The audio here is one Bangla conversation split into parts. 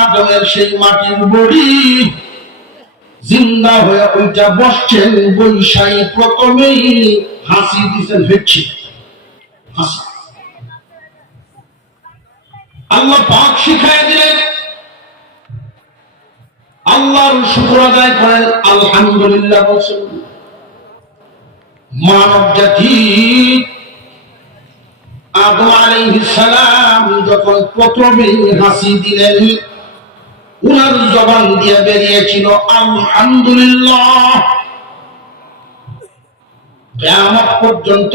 আদমের সেই মাটির বড়ি জিন্দা হয়ে ওইটা বসছেন বৈশাই প্রথমেই হাসি দিছেন হচ্ছে হাসি। আল্লাহ পাক শিখায় দিলেন, আল্লাহর শুকর আদায় করেন, আলহামদুলিল্লাহ বলছেন। মানব জাতি আদম আলাইহিস সালাম যখন প্রথমে হাসি দিলেন, উনার জবান দিয়ে বেরিয়েছিল আলহামদুলিল্লাহ। কিয়ামত পর্যন্ত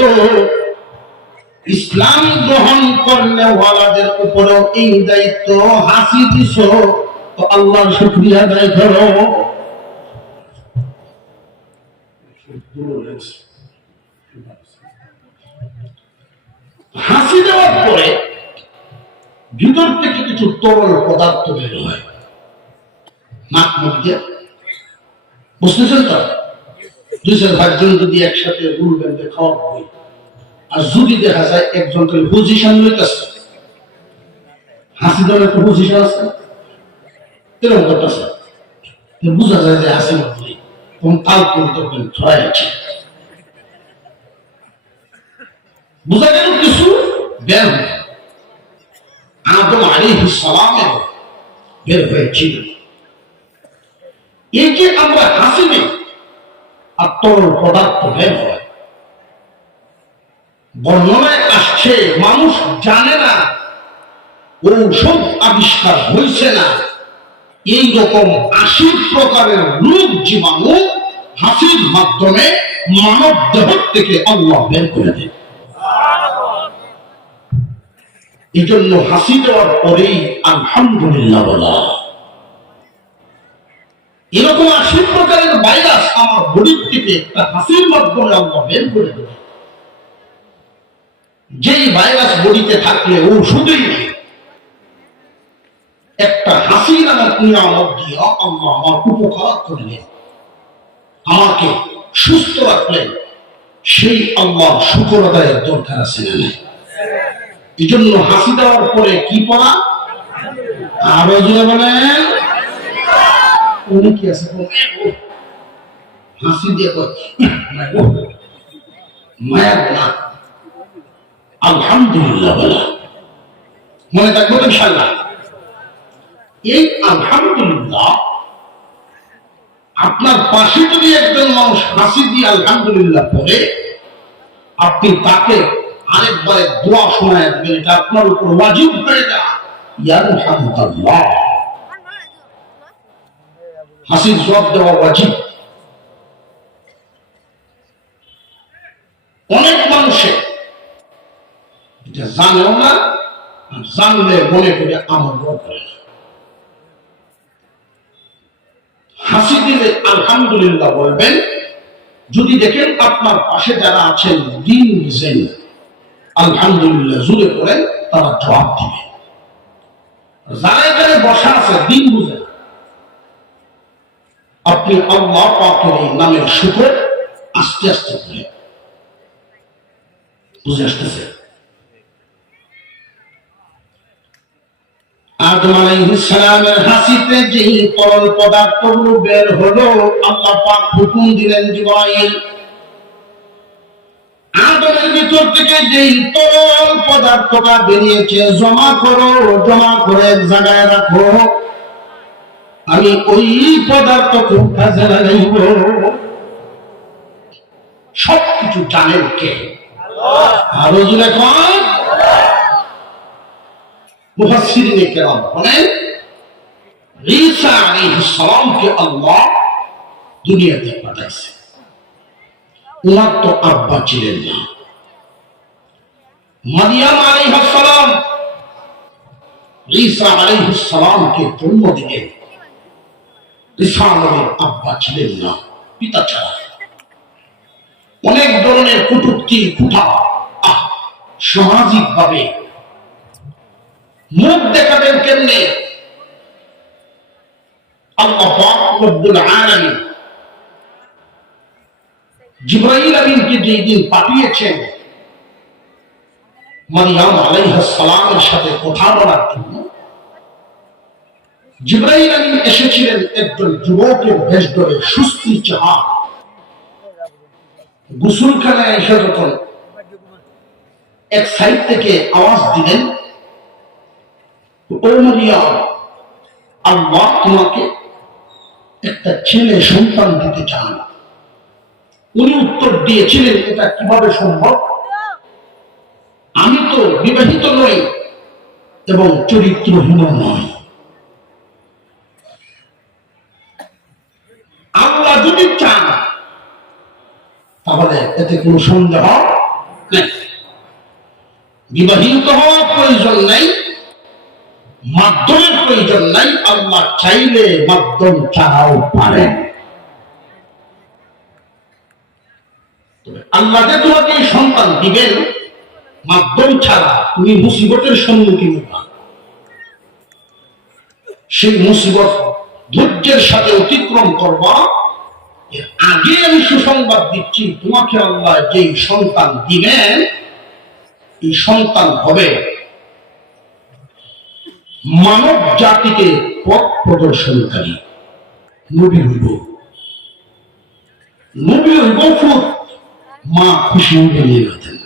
ইসলাম গ্রহণ করলে ওয়ালাদের উপরেও এই দায়িত্ব, হাসি দিছ তো আল্লাহর শুকরিয়া আদায় করো। হাসি দেওয়ার পরে ভিতর থেকে কিছু তরল পদার্থ বের হয় নাক মুখ দিয়ে, বুঝতেছেন তো? দুই চার ভাইজন যদি একসাথে উঠবেন খাওয়া হবে, আর যদি দেখা যায় একজন পজিশন লইতেছে, হাসি দেওয়ার একটা পজিশন আছে, এরকম করতেছে, বোঝা যায় যে হাসি মাত্রই তখন তাল করতে ছড়াই আছে, বোঝা গেল কিছু বের হয়। আদম আলাইহিস সালামের বের হয়েছিল। এই যে আমরা হাসি নেই আর তরল পদার্থ বের হয়, বর্ণনায় আসছে মানুষ জানে না ঔষধ আবিষ্কার হয়েছে না, এইরকম ৮০ প্রকারের রোগ জীবাণু হাসির মাধ্যমে মানব দেহ থেকে আল্লাহ বের করে দেয়। এই জন্য হাসি দেওয়ার পরেই আলহামদুলিল্লাহ বলা। এরকম ৮০ প্রকারের ভাইরাস আমার বডির থেকে একটা হাসির মাধ্যমে আল্লাহ বের করে দেবে। যেই ভাইরাস বডিতে থাকলে ঔষধই নেই, একটা হাসি নামক নিয়ামত দিয়ে আল্লাহ আমার উপকার করলেন, আমাকে সুস্থ রাখলেন, সেই আল্লাহর শুকর আদায়ের দরকার আছে না নাই? এই জন্য হাসি দেওয়ার পরে কি পড়া? আরো জোরে বলেন। অনেকে আছে হাসি দিয়ে মায়া না, আলহামদুলিল্লাহ বলা। মনে থাকবো তো ইনশাআল্লাহ। এই আলহামদুলিল্লাহ, আপনার পাশে যদি একজন মানুষ হাসি দিয়ে আলহামদুলিল্লাহ পড়ে, আপনি তাকে আরেকবার দোয়া শোনায় দেবেন, এটা আপনার উপর ওয়াজিব হয়ে যায়। ইয়ারহামুকাল্লাহ, হাসির জবাব দেওয়া ওয়াজিব। অনেক মানুষে এটা জানেও না, জানলে মনে করে আমলও করে না। হাসি দিলে আলহামদুলিল্লাহ বলবেন। যদি দেখেন আপনার পাশে যারা আছেন দিন বুঝেন, আলহামদুলিল্লাহ জুড়ে পড়েন, তারা জবাব দিবে। যারা এখানে বসা আছে দিন বুঝেন, আপনি আল্লাহ পাকের এই নামের শুকর আস্তে আস্তে করে বুঝে আসতেছে। আদম আলাইহিস সালামের হাসিতে যেই তরল পদার্থগুলো বের হলো, আল্লাহ পাক হুকুম দিলেন জিবরাইল, আদমের ভিতর থেকে যেই তরল পদার্থটা বেরিয়েছে জমা করো, জমা করে এক জায়গায় রাখো, আমি ওই পদার্থকে কাজে লাগাইব। সবকিছু জানেন কে? আরো জোরে কোন? মুফাসসিরিনে কেরাম বলেন, ঈসা আলাইহিস সালামকে আল্লাহ দুনিয়াতে পাঠাইছে। উনার তো আব্বা ছিলেন না। মারিয়াম আলাইহিস সালাম ঈসা আলাইহিস সালামকে জন্ম দিলেন। ঈসা নবীর আব্বা ছিলেন না, পিতা ছাড়া। অনেক ধরনের কটূক্তি, কুঠা, সামাজিক ভাবে মুখ দেখাবেন কেমনে? আল্লাহ পাক রব্বুল আলামিন জিবরাইল আমিনকে যেই দিন পাঠিয়েছেন মারিয়াম আলাইহিস সালামের সাথে কথা বলার জন্য, জিবরাইল আমিন এসেছিলেন একজন যুবকের বেশ ধরে, সুস্থ চেহারা। গোসলখানায় এসে যখন এক সাইড থেকে আওয়াজ দিলেন, ও মারিয়াম, আল্লাহ তোমাকে একটা ছেলে সন্তান দিতে চান। উনি উত্তর দিয়েছিলেন, এটা কিভাবে সম্ভব? আমি তো বিবাহিত নই এবং চরিত্রহীন নয়। আল্লাহ যদি চান তাহলে এতে কোনো সন্দেহ নেই। বিবাহিত হওয়ার প্রয়োজন নাই, মাধ্যমের প্রয়োজন নাই। আল্লাহ চাইলে মাধ্যম ছাড়াও পারেন। আল্লাহ যে তোমাকে সন্তান দিবেন, মাধ্যম ছাড়া তুমি মুসিবতের সম্মুখীন হবা। সেই মুসিবত ধৈর্যের সাথে অতিক্রম করবা। এর আগে আমি সুসংবাদ দিচ্ছি, তোমাকে আল্লাহ যে সন্তান দিবেন, এই সন্তান হবে মানব জাতিকে পথ প্রদর্শনকারী নবী হইব। নবী হইব ফুট, মা খুশি হয়ে নিয়ে গেছেন,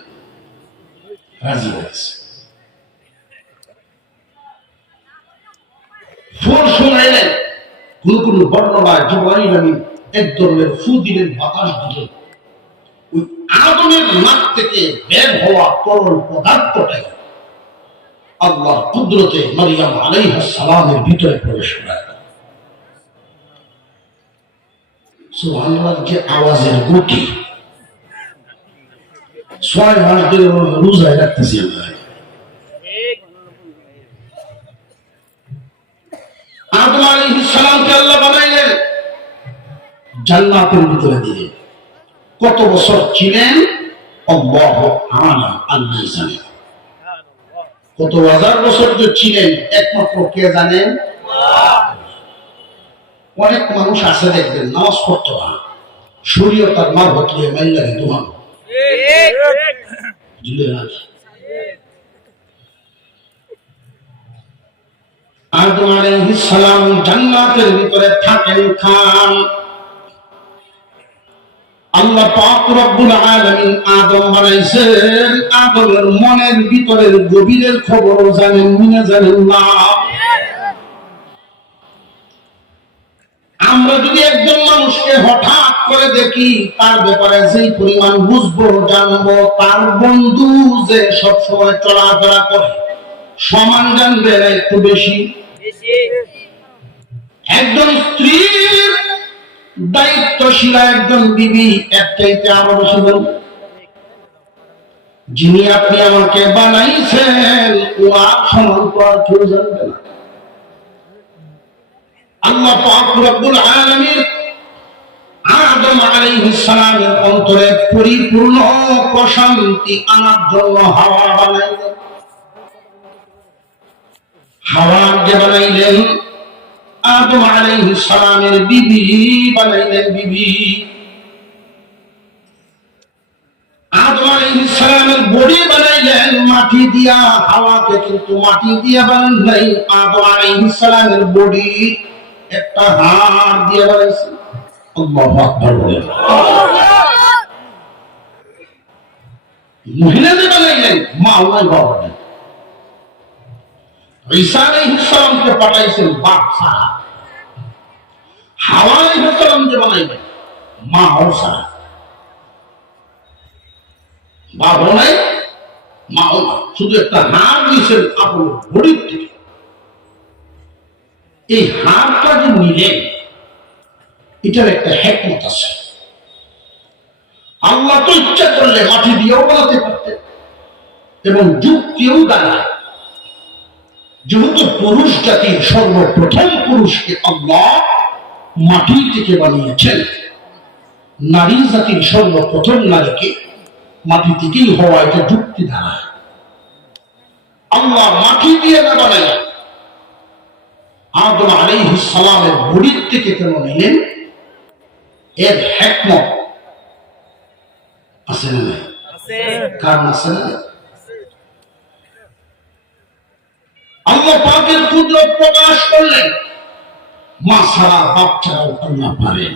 রাজি হয়েছে। ফোর শোনাইলেন, কোন কোন বর্ণনায় জিবরাইল আমিন এক ধরনের ফু দিলেন, বাতাস দিলেন। ওই আদমের নাক থেকে বের হওয়া তরল পদার্থটাই আল্লাহর কুদরতে মারিয়াম আলাইহিস সালামের ভিতরে প্রবেশ করায়। সুবহানাল্লাহ, যে আওয়াজের গতি 6 মাস ধরে রোজায় রাখতেছি আমরা। আদম আলাইহিস সালামকে আল্লাহ বানাইলেন, জান্নাতের ভিতরে দিলেন। কত বছর ছিলেন আল্লাহু আ'লাম, আল্লাহ জানেন। কত হাজার বছর যে ছিলেন একমাত্র কে জানেন? অনেক মানুষ আছে দেখবেন নামাজ পড়তে না, শরীয়ত আর মারফত দিয়ে মাইল্লাকে দোহান। আদম আলাইহিস সালাম জান্নাতের ভিতরে থাকেন, খান। আল্লাহ পাক রব্বুল আলামিন আদম বানাইছেন, আদমের মনের ভিতরের গভীরের খবরও জানেন না জানেন না। আমরা যদি একজন মানুষকে হঠাৎ করে দেখি, তার ব্যাপারে যেই পরিমাণ বুঝবো জানবো, তার বন্ধু যে সবসময় চলাফেরা করে সমান জানবে না একটু বেশি। একজন স্ত্রীর দায়িত্বশীলা একজন বিবি এর চাইতে আরো বেশি বলবে। যিনি আপনি আমাকে বানাইছেন, ও আর সমান তো আর কেউ জানবে না। আল্লাহ পাক রব্বুল আলামিন আদম আলাইহিস সালামের অন্তরে পরিপূর্ণ প্রশান্তি আনার জন্য হাওয়া বানাইলেন। হাওয়া যে বানাইলেন, আদম আলাইহিস সালামের বিবি বানাইলেন বিবি। আদম আলাইহিস সালামের বডি বানাইলেন মাটি দিয়া, হাওয়াকে কিন্তু মাটি দিয়া বানান নাই। আদম আলাইহিস সালামের বডি একটা হাড় দিয়ে বানাইছেন। আল্লাহু আকবার বলেন। মহিলাদের বানাইলেন, মা নাই বাবা নাই। ঈসা আলাইহিস সালামকে পাঠাইছেন বাপ ছাড়া। হাওয়া আলাইহিস সালাম যে বানাইলেন, মা ছাড়া। বাবা নাই, মাও না, শুধু একটা হাড় দিয়েছেন আপনার বডির থেকে। এই হাড়টা যে নিলেন, এটার একটা হিকমত আছে। আল্লাহ তো ইচ্ছা করলে মাটি দিয়েও বানাতে পারতেন, এবং যুক্তিও দাঁড়ায়। যেহেতু পুরুষ জাতির সর্বপ্রথম পুরুষকে আল্লাহ মাটি থেকে বানিয়েছেন, নারী জাতির সর্বপ্রথম নারীকে মাটি থেকেই হওয়া, এটা যুক্তি দাঁড়ায়। আল্লাহ মাটি দিয়ে না বানায়, আদম আলাইহিস সালামের বডির থেকে কেন নিলেন? এর হিকমত আছে না নাই? কারণ আছে না? আল্লাহ পাকের কুদরত প্রকাশ করলেন। ছাড়া বাপ ছাড়াও আল্লাহ পারেন।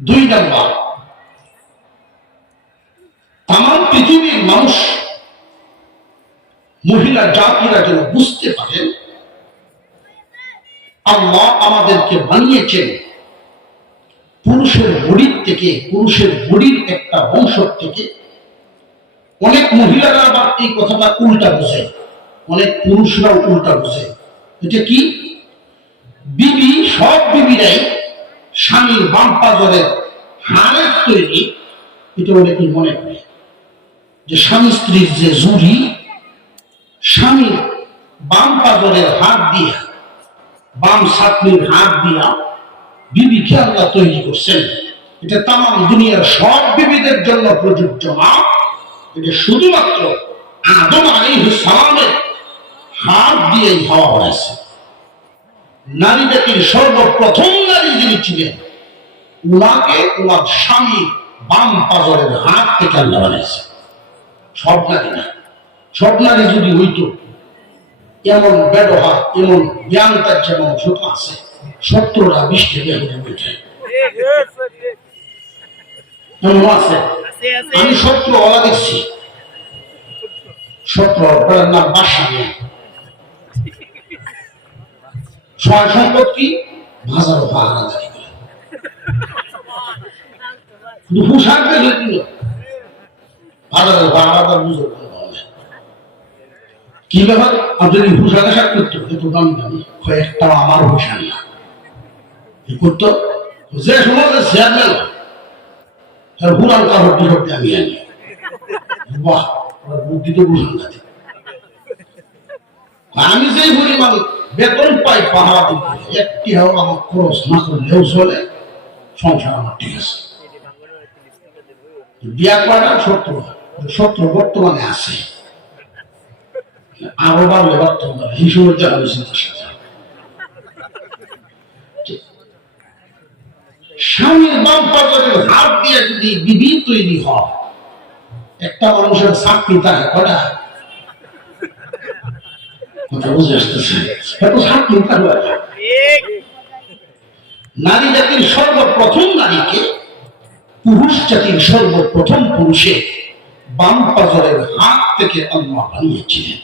2 নাম্বার, তাম পৃথিবীর মানুষ মহিলা জাতিরা যেন বুঝতে পারেন আল্লাহ আমাদেরকে বানিয়েছেন পুরুষের বডির থেকে, পুরুষের বডির একটা অংশ থেকে। অনেক মহিলারা আবার এই কথাটা উল্টা বোঝে, অনেক পুরুষরাও উল্টা বোঝে। এটা কি? বিবি, সব বিবিরাই স্বামীর বাম পাজরের হাড়ের তৈরি, এটা অনেকে মনে করে যে স্বামী স্ত্রীর যে জুড়ি, স্বামীর বাম পাজরের হাত দিয়া, বাম ছাত্রীর হাত দিয়া বিবিকে আল্লাহ তৈরি করছেন। এটা তাম দুনিয়ার সব বিবিদের জন্য প্রযোজ্য না, এটা শুধুমাত্র আদম আলাইহিস সালামের হাত দিয়েই হওয়া হয়েছে। নারী জাতির সর্বপ্রথম নারী যিনি ছিলেন, উনাকে ওনার স্বামী বাম পাজরের হাত থেকে আল্লাহ বানাইছে। সব নারী না, সব নারী যদি হইতো এমন ব্যবহার, এমন জ্ঞান তার যেমন ছোট আছে, 17টা 20টা বিয়ে বইছে এমন আছে। আমি 17 ওলা দেখছি, 17 নাম বাসা নিয়ে ছয় সম্পত্তি ভাজারও পাহারাদারি করে পোশাক দেখে দিল ভাজারের পাহারাদার বুঝো কি ব্যাপার। আপনি যদি পোশাক আশাক করতো এত দামি দামি কয়েকটা আমার পোশাক না করতো, যে সমাজের চেয়ারম্যান তার পুরান কাপড় টিপড় আমি আনি, বাহ বুদ্ধি তো বুঝান না। আমি যে পরিমাণ বেতন পাই পাহারা দিতে, একটি হোক আমার খরচ না করলেও চলে, সংসার আমার ঠিক আছে। বিয়া করাটা 17 বর্তমানে আছে, আরো বাড়লে বর্তমানে হিসেবের জানা চিন্তার সাথে। স্বামীর বাম পাজরের হাত দিয়ে যদি বিবি তৈরি হয়, একটা মানুষের চাকরি থাকে কটা কথা বুঝে আসতেছে, এত চাকরি থাকবে। নারী জাতির সর্বপ্রথম নারীকে, পুরুষ জাতির সর্বপ্রথম পুরুষে বাম পাজরের হাত থেকে আল্লাহ বানিয়েছিলেন।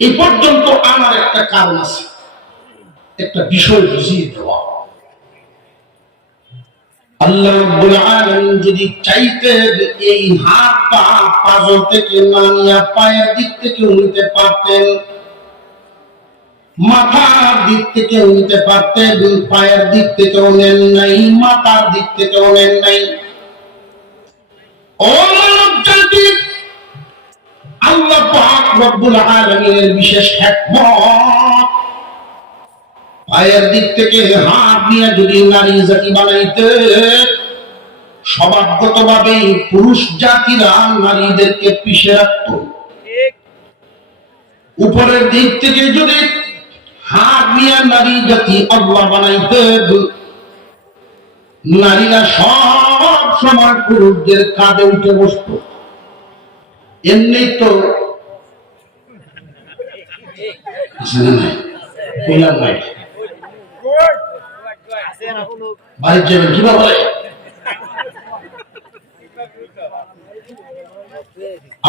এ পর্যন্ত আমার একটা কারণ আছে, একটা বিষয় বুঝিয়ে দেওয়া। আল্লাহ রাব্বুল আলামিন যদি চাইতেন এই হাতটা পাজর থেকে না নিয়ে পায়ের দিক থেকে নিতে পারতেন, মাথার দিক থেকে নিতে পারতেন, পায়ের দিক থেকেও নেন নাই, মাথার দিক থেকেও নেন নাই। আল্লাহ পাক রব্বুল আলামিনের বিশেষ হিকমত, পায়ের দিক থেকে হাত নিয়ে যদি নারী জাতি বানাইতে, স্বভাবগতভাবে পুরুষ জাতিরা নারীদেরকে পিছিয়ে রাখত। উপরের দিক থেকে যদি হাত নিয়ে নারী জাতি আল্লাহ বানাইতে, নারীরা সব সময় পুরুষদের কাঁধে উঠে বসত। এমনি তো বললাম নাই বাড়ির যাবেন কিবা বলে।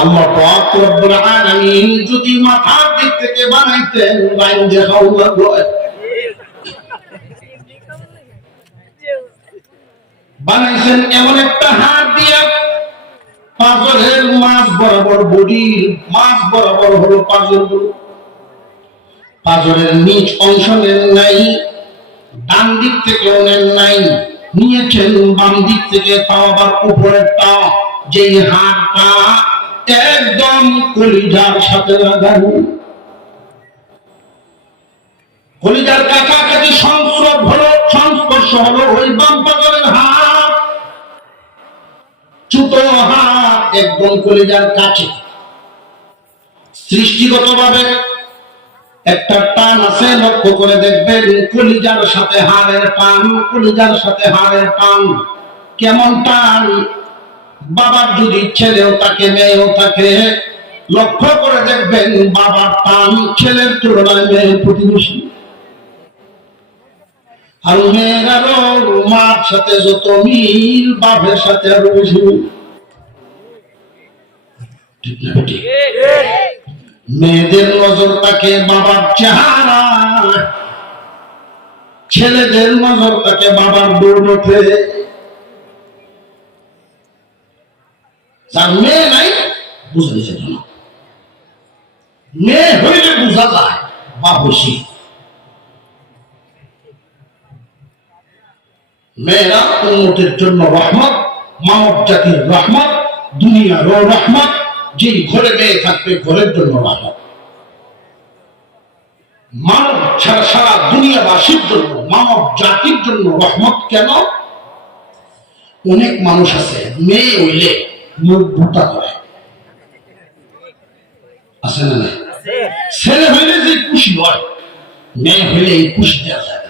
আল্লাহ পাক রব্বুল আলামিন যদি মাথার দিক থেকে বানাইতেন, লাইন দেখাও লাগলো, বানাইছেন এমন একটা হাত দিয়া পাজরের মাঝ বরাবর, বডির মাঝ বরাবর হলো পাজরগুলো। পাজরের নিচ অংশ নেন নাই, ডান দিক থেকেও নেন নাই, নিয়েছেন বাম দিক থেকে, তাও আবার উপরেরটা, যে হাতটা একদম কলিজার সাথে লাগানো, কলিজার কাছাকাছি সংস্পর্শ হলো ওই বাম পাজরের হাত। ছোট হাত একদম কলিজার কাছে। সৃষ্টিগতভাবে একটা টান আছে, লক্ষ্য করে দেখবেন, কলিজার সাথে হাড়ের টান, কলিজার সাথে হাড়ের টান। কেমন টান? বাবার যদি ছেলেও থাকে, মেয়েও থাকে, লক্ষ্য করে দেখবেন বাবার টান ছেলের তুলনায় মেয়ের প্রতি বেশি। আর মেয়েরারও মার সাথে যত মিল বাপের সাথে আরো বেশি মিল। ঠিক না বেটি? মেয়েদের নজর থাকে বাবার চেহারা, ছেলেদের নজর থাকে বাবার দৌলতে। যার মেয়ে নাই বুঝে যেত না, মেয়ে হইলে বোঝা যায় বাপ বেশি। মেয়েরা উম্মতের জন্য রহমত, মানব জাতির রহমত, দুনিয়ারও রহমত। যেই ঘরে মেয়ে থাকবে ঘরের জন্য রহমত। মানব ছাড়া সারা দুনিয়াবাসীর জন্য, মানব জাতির জন্য রহমত। কেন? অনেক মানুষ আছে মেয়ে হইলে মুখ ভুটা করে, আছে না? না, ছেলে হইলে যে খুশি হয়, মেয়ে হইলে এই খুশি দেওয়া যায়।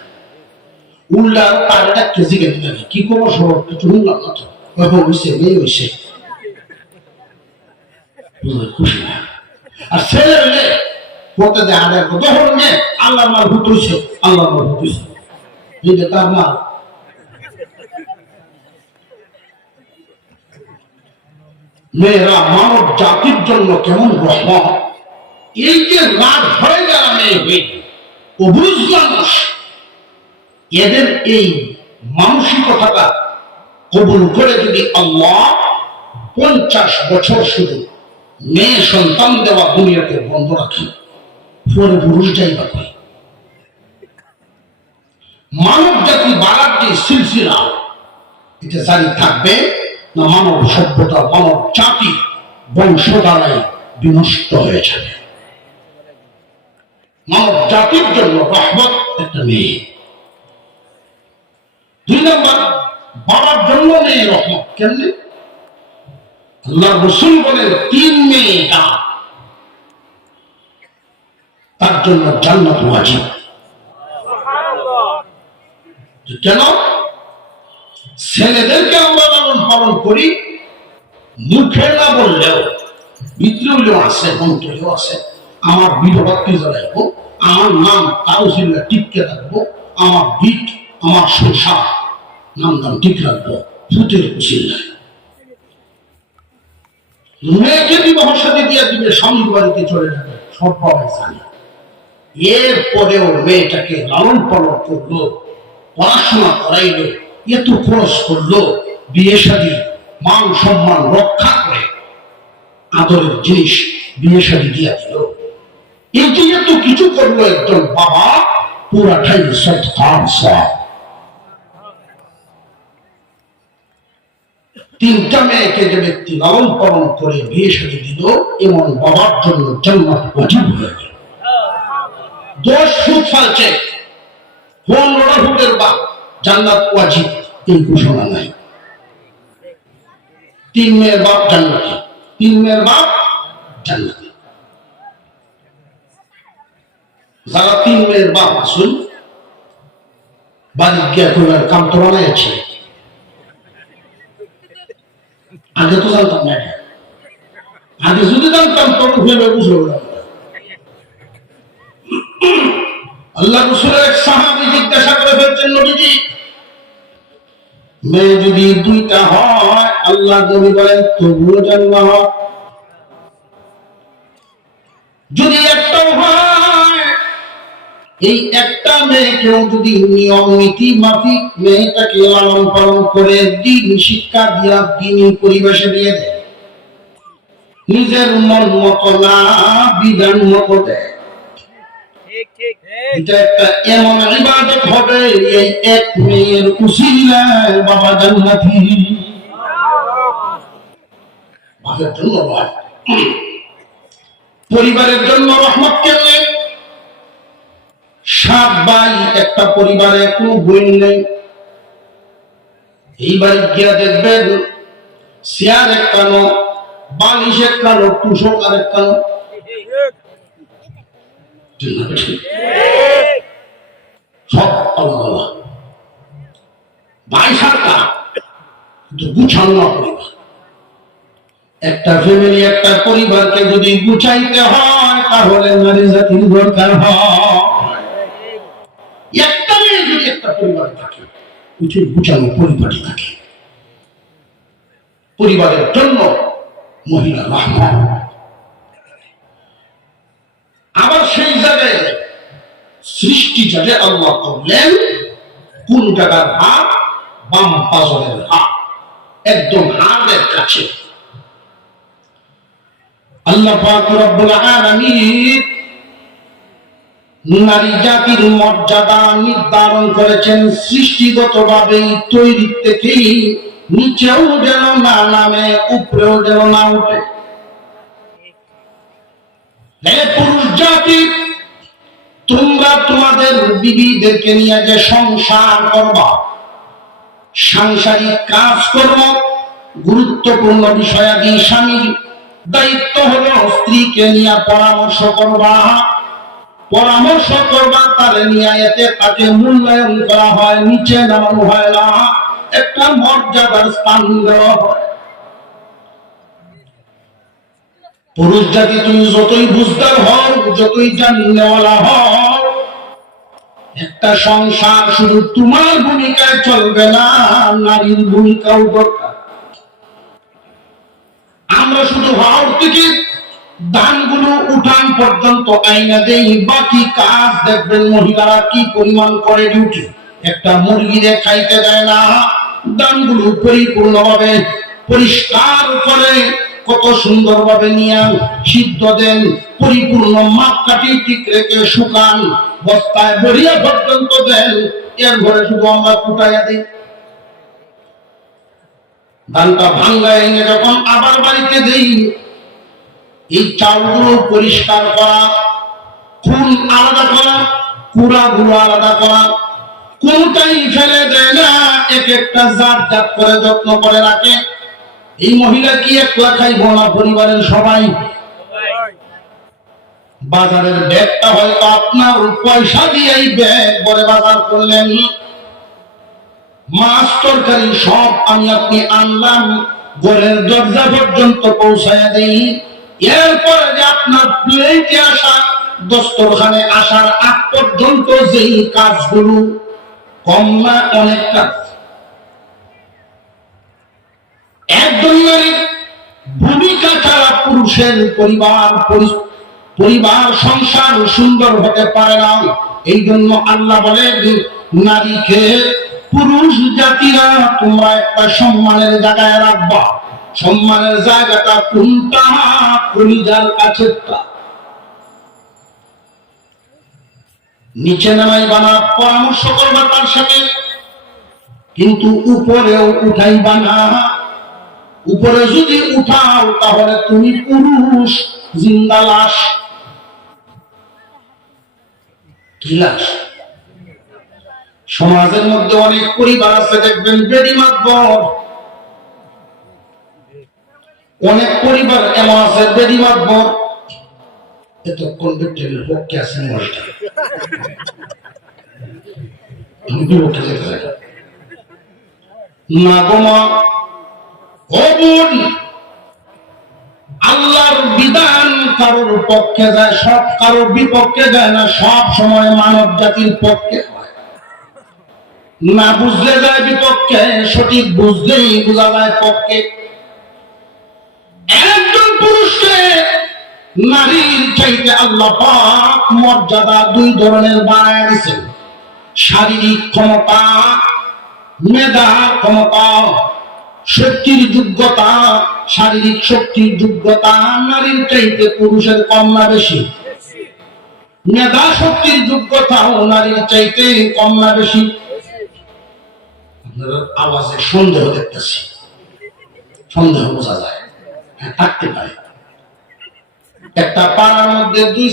উল্লা তার একটা কেজি কেটে দেবে, কি করবো সব কিছু শুনলাম না তো, হয়েছে মেয়ে হয়েছে, খুশি না। আর ছেলে হইলে পড়তে দেয় আদায় করতে হবে, আল্লাহ মাল ভূত হয়েছে, আল্লাহ মাল ভূত হয়েছে, এইটা তার মাল। মেয়েরা মানব জাতির জন্য কেমন রহমত। এই যে রাত হয়ে যারা মেয়ে হয়ে অবুঝ মানুষ, এদের এই মানসিকতাটা কবুল করে যদি আল্লাহ 50 বছর শুধু মেয়ে সন্তান দেওয়া দুনিয়াতে বন্ধ রাখেন, পরে পুরুষ যাইবা কই? মানব জাতি বাড়ার যে সিলসিলা, এটা জারি থাকবে না মানব সভ্যতা, মানব জাতি বংশধারায় বিনষ্ট হয়ে যাবে। মানব জাতির জন্য রহমত একটা মেয়ে। 2 নম্বর, বাবার জন্য মেয়ে রহমত। কেমনে? আল্লাহ রাসূল বলেন 3 মেয়েটা তার জন্য জান্নাত ওয়াজিব। কেন? ছেলেদেরকে আমরা লালন পালন করি, মুখে না বললেও ভিতরেও আছে, অন্তরেও আছে। আমার বিধবাকে জ্বালাইবো, আমার নাম তাও ছিল টিককে রাখবো, আমার বিট, আমার সংসার নাম দাম ঠিক রাখবো, ভূতের কুশিল্লায়। মেয়েকে বিবাহ সাথে দিয়ে দিবে, স্বামীর বাড়িতে চলে যাবে, সব বাবাই জানে। এরপরেও মেয়েটাকে লালন পালন করলো, পড়াশোনা করাইলো, এত খরচ করলো, বিয়ে শাদী মান সম্মান রক্ষা করে আদরের জিনিস বিয়ে শাদী দিয়া দিল। এই যে এত কিছু করলো একজন বাবা, পুরাটাই সৎকার সব। 3টা মেয়েকে যে ব্যক্তি লালন পালন করে বিয়ে শাদী দিল, এমন বাবার জন্য জান্নাত ওয়াজিব হয়ে গেল। 10 ফুট ফালছে, 15 ফুটের বাপ, জান্নাত ওয়াজিব এই ঘোষণা নাই। 3 মেয়ের বাপ জান্নাতি, 3 মেয়ের বাপ জান্নাতি। যারা 3 মেয়ের বাপ আসুন, বাড়ি গিয়া তোমার কাম তো বানাইছে, আগে তো জানতাম না। আগে যদি জানতাম তখন ভেবে বুঝলো না। আল্লাহ রাসূলের এক সাহাবী জিজ্ঞাসা করে ফেলছেন, নবীজি মেয়ে যদি 2টা হয়, আল্লাহ নবী বলেন তবুও জান্নাত। যদি একটাও হয়, এই একটা মেয়েকেও যদি নিয়ম নীতি মাফিক মেয়েটাকে লালন পালন করে দিন শিক্ষা দিয়া দিনী পরিবেশে দিয়ে দেয়, নিজের মন মতো না বিধান মতো দেয়, এটা একটা এমন ইবাদত হবে, এই এক মেয়ের উসিলায় বাবা জান্নাতি। বাবার জন্য পরিবারের জন্য রহমত। কেমনে? 7 ভাই একটা পরিবারে, কোনো বোন নেই। এই বাড়ি গিয়া দেখবেন চেয়ার একটানো, বালিশ একটানো, তুষক আর একটানো। সব আল্লাহ ভাই সারটা কিন্তু গুছানো না পরিবার। একটা ফ্যামিলি, একটা পরিবারকে যদি গুছাইতে হয় তাহলে নারী জাতির দরকার হয়। একটা মেয়ে যদি একটা পরিবার থাকে, উচিত গুছানো পরিবারই থাকে। পরিবারের জন্য মহিলা রহমান। আবার সেই জায়গায় সৃষ্টি যাতে আল্লাহ করলেন কোন জায়গার হাত, বাম পাজরের হাত, একদম হাতের কাছে। আল্লাহ পাক রব্বুল আলামিন নারী জাতির মর্যাদা নির্ধারণ করেছেন সৃষ্টিগতভাবে, তৈরি থেকেই নিচেও যেন না নামে, উপরেও যেন না উঠে। হে পুরুষ জাতি, তোমরা তোমাদের বিবিদেরকে নিয়ে যে সংসার করবা, সাংসারিক কাজকর্ম, গুরুত্বপূর্ণ বিষয়াদি স্বামীর দায়িত্ব হলো স্ত্রীকে নিয়ে পরামর্শ করবা, তার নিয়ে এতে তাকে মূল্যায়ন করা হয়, নিচে নামানো হয় না, একটা মর্যাদার স্থান দেওয়া হয়। পুরুষ জাতি তুমি যতই বুঝদার হও, যতই জাননেওয়ালা হও, একটা সংসার শুধু তোমার ভূমিকায় চলবে না, নারীর ভূমিকাও দরকার। আমরা শুধু হাওড় থেকে ধানগুলো উঠান পর্যন্ত আইনা দেই, বাকি কাজ দেখবেন মহিলারা কি পরিমাণ করে ডিউটি। একটা মুরগিরে খাইতে দেয় না, ধানগুলো পরিপূর্ণভাবে পরিষ্কার করে কত সুন্দরভাবে নিয়ে সিদ্ধ দেন, পরিপূর্ণ মাপকাঠি ঠিক রেখে শুকান, বস্তায় ভরিয়া পর্যন্ত দেন। এর ঘরে শুধু আমরা কুটাইয়া দিই। ধানটা ভাঙ্গা এনে যখন আবার বাড়িতে দেই, এই চাউলগুলো পরিষ্কার করা, খুন আলাদা করা, কুড়াগুলো আলাদা করা, কোনটাই ফেলে দেয় না, এক একটা জাত জাত করে যত্ন করে রাখে। এই মহিলা কি একলা খাইব না, পরিবারের সবাই? বাজারের ব্যাগটা হয়তো আপনার পয়সা দিয়েই ব্যাগ ভরে বাজার করলেন, মাছ তরকারি সব আমি আপনি আনলাম, ঘরের দরজা পর্যন্ত পৌঁছায় দেই। এরপরে যে আপনার প্লেটে আসা, দস্তরখানে আসার আগ পর্যন্ত যেই কাজগুলো, কম না অনেক কাজ। একজন নারীর ভূমিকা ছাড়া পুরুষের পরিবার সংসার সুন্দর হতে পারে না। এই জন্য আল্লাহ বলেন, নারীকে পুরুষ জাতিরা তোমরা একটা সম্মানের জায়গায় রাখবা। সম্মানের জায়গাটা কোনটা? কলিজার কাছেরটা। নিচে নামাইবা না, পরামর্শ করবা তার সাথে, কিন্তু উপরেও উঠাইবা না। উপরে যদি উঠাও তাহলে তুমি পুরুষ, জিন্দা লাশ। কি লাশ? সমাজের মধ্যে অনেক পরিবার আছে দেখবেন বেডি মাতবর, অনেক পরিবার এমন আছে বেডি মাতবর। এতক্ষণ বেটেলের পক্ষে আছে মলটা, না গোমা ও বোন, আল্লাহর বিধান কারোর পক্ষে যায়, সব কারোর বিপক্ষে যায় না, সব সময় মানব জাতির পক্ষে হয়। না বুঝলে যায় বিপক্ষে, সঠিক বুঝলেই বোঝা যায় পক্ষে। একজন পুরুষকে নারীর চাইতে আল্লাহ পাক মর্যাদা দুই ধরনের বানায় দিয়েছেন। শারীরিক ক্ষমতা, মেধা ক্ষমতা, শক্তির যোগ্যতা, শারীরিক শক্তির যোগ্যতা নারীর চাইতে পুরুষের কম না বেশি? মেধা শক্তির যোগ্যতাও নারীর চাইতে কম না বেশি? আপনারা আওয়াজে সন্দেহ দেখতেছি, সন্দেহ বোঝা যায়, থাকতে পারে। একটা পাড়ার মধ্যে দুই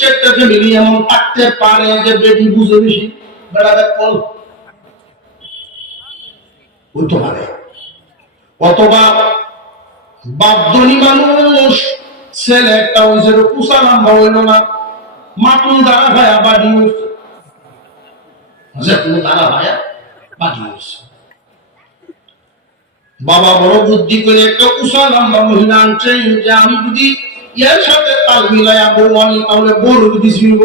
চারটা ফ্যামিলি এমন থাকতে পারে যে বেটি বুঝে বেশি, বেড়াতে কল হইতে পারে। অথবা বাপধনী মানুষ, ছেলে একটা হয়েছে কুসা লম্বা হইল না, মাতুল দ্বারা ভাইয়া বাড়ি উঠছে, যে কোনো দ্বারা ভাইয়া বাড়ি উঠছে। বাবা বড় বুদ্ধি করে একটা উষা লম্বা মহিলা আনছে যে আমি যদি এর সাথে তাল মিলাইয়া বউ আনি তাহলে বড় যদি শুনবো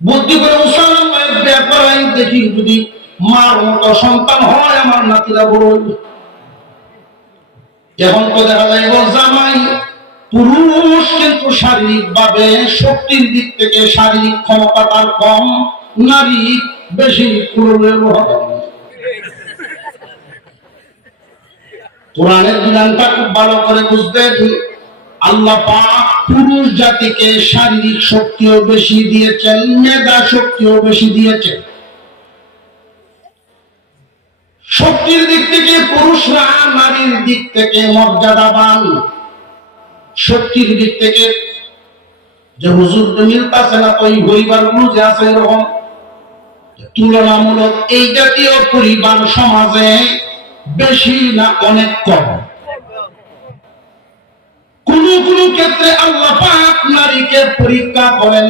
বুদ্ধি করে উষা লম্বায় ব্যাপার দেখি যদি মার মতো সন্তান হয় আমার নাতিরা বড় হইবে। এখন তো দেখা যায় জামাই পুরুষ কিন্তু শারীরিক ভাবে শক্তির দিক থেকে শারীরিক ক্ষমতা তার কম, নারী বেশি পুরুষের হবে। কোরআনের বিধানটা খুব ভালো করে বুঝবেন। আল্লাহ পাক পুরুষ জাতিকে শারীরিক শক্তিও বেশি দিয়েছেন, মেধা শক্তিও বেশি দিয়েছেন। শক্তির দিক থেকে পুরুষরা নারীর দিক থেকে মর্যাদাবান। শক্তির দিক থেকে যে হুজুর মিলতাছে না তো এই পরিবার গুলো যে আছে এরকম তুলনামূলক এই জাতীয় পরিবার সমাজে বেশি না অনেক কম। কোন কোন ক্ষেত্রে আল্লাহ পাক নারীকে পরীক্ষা করেন।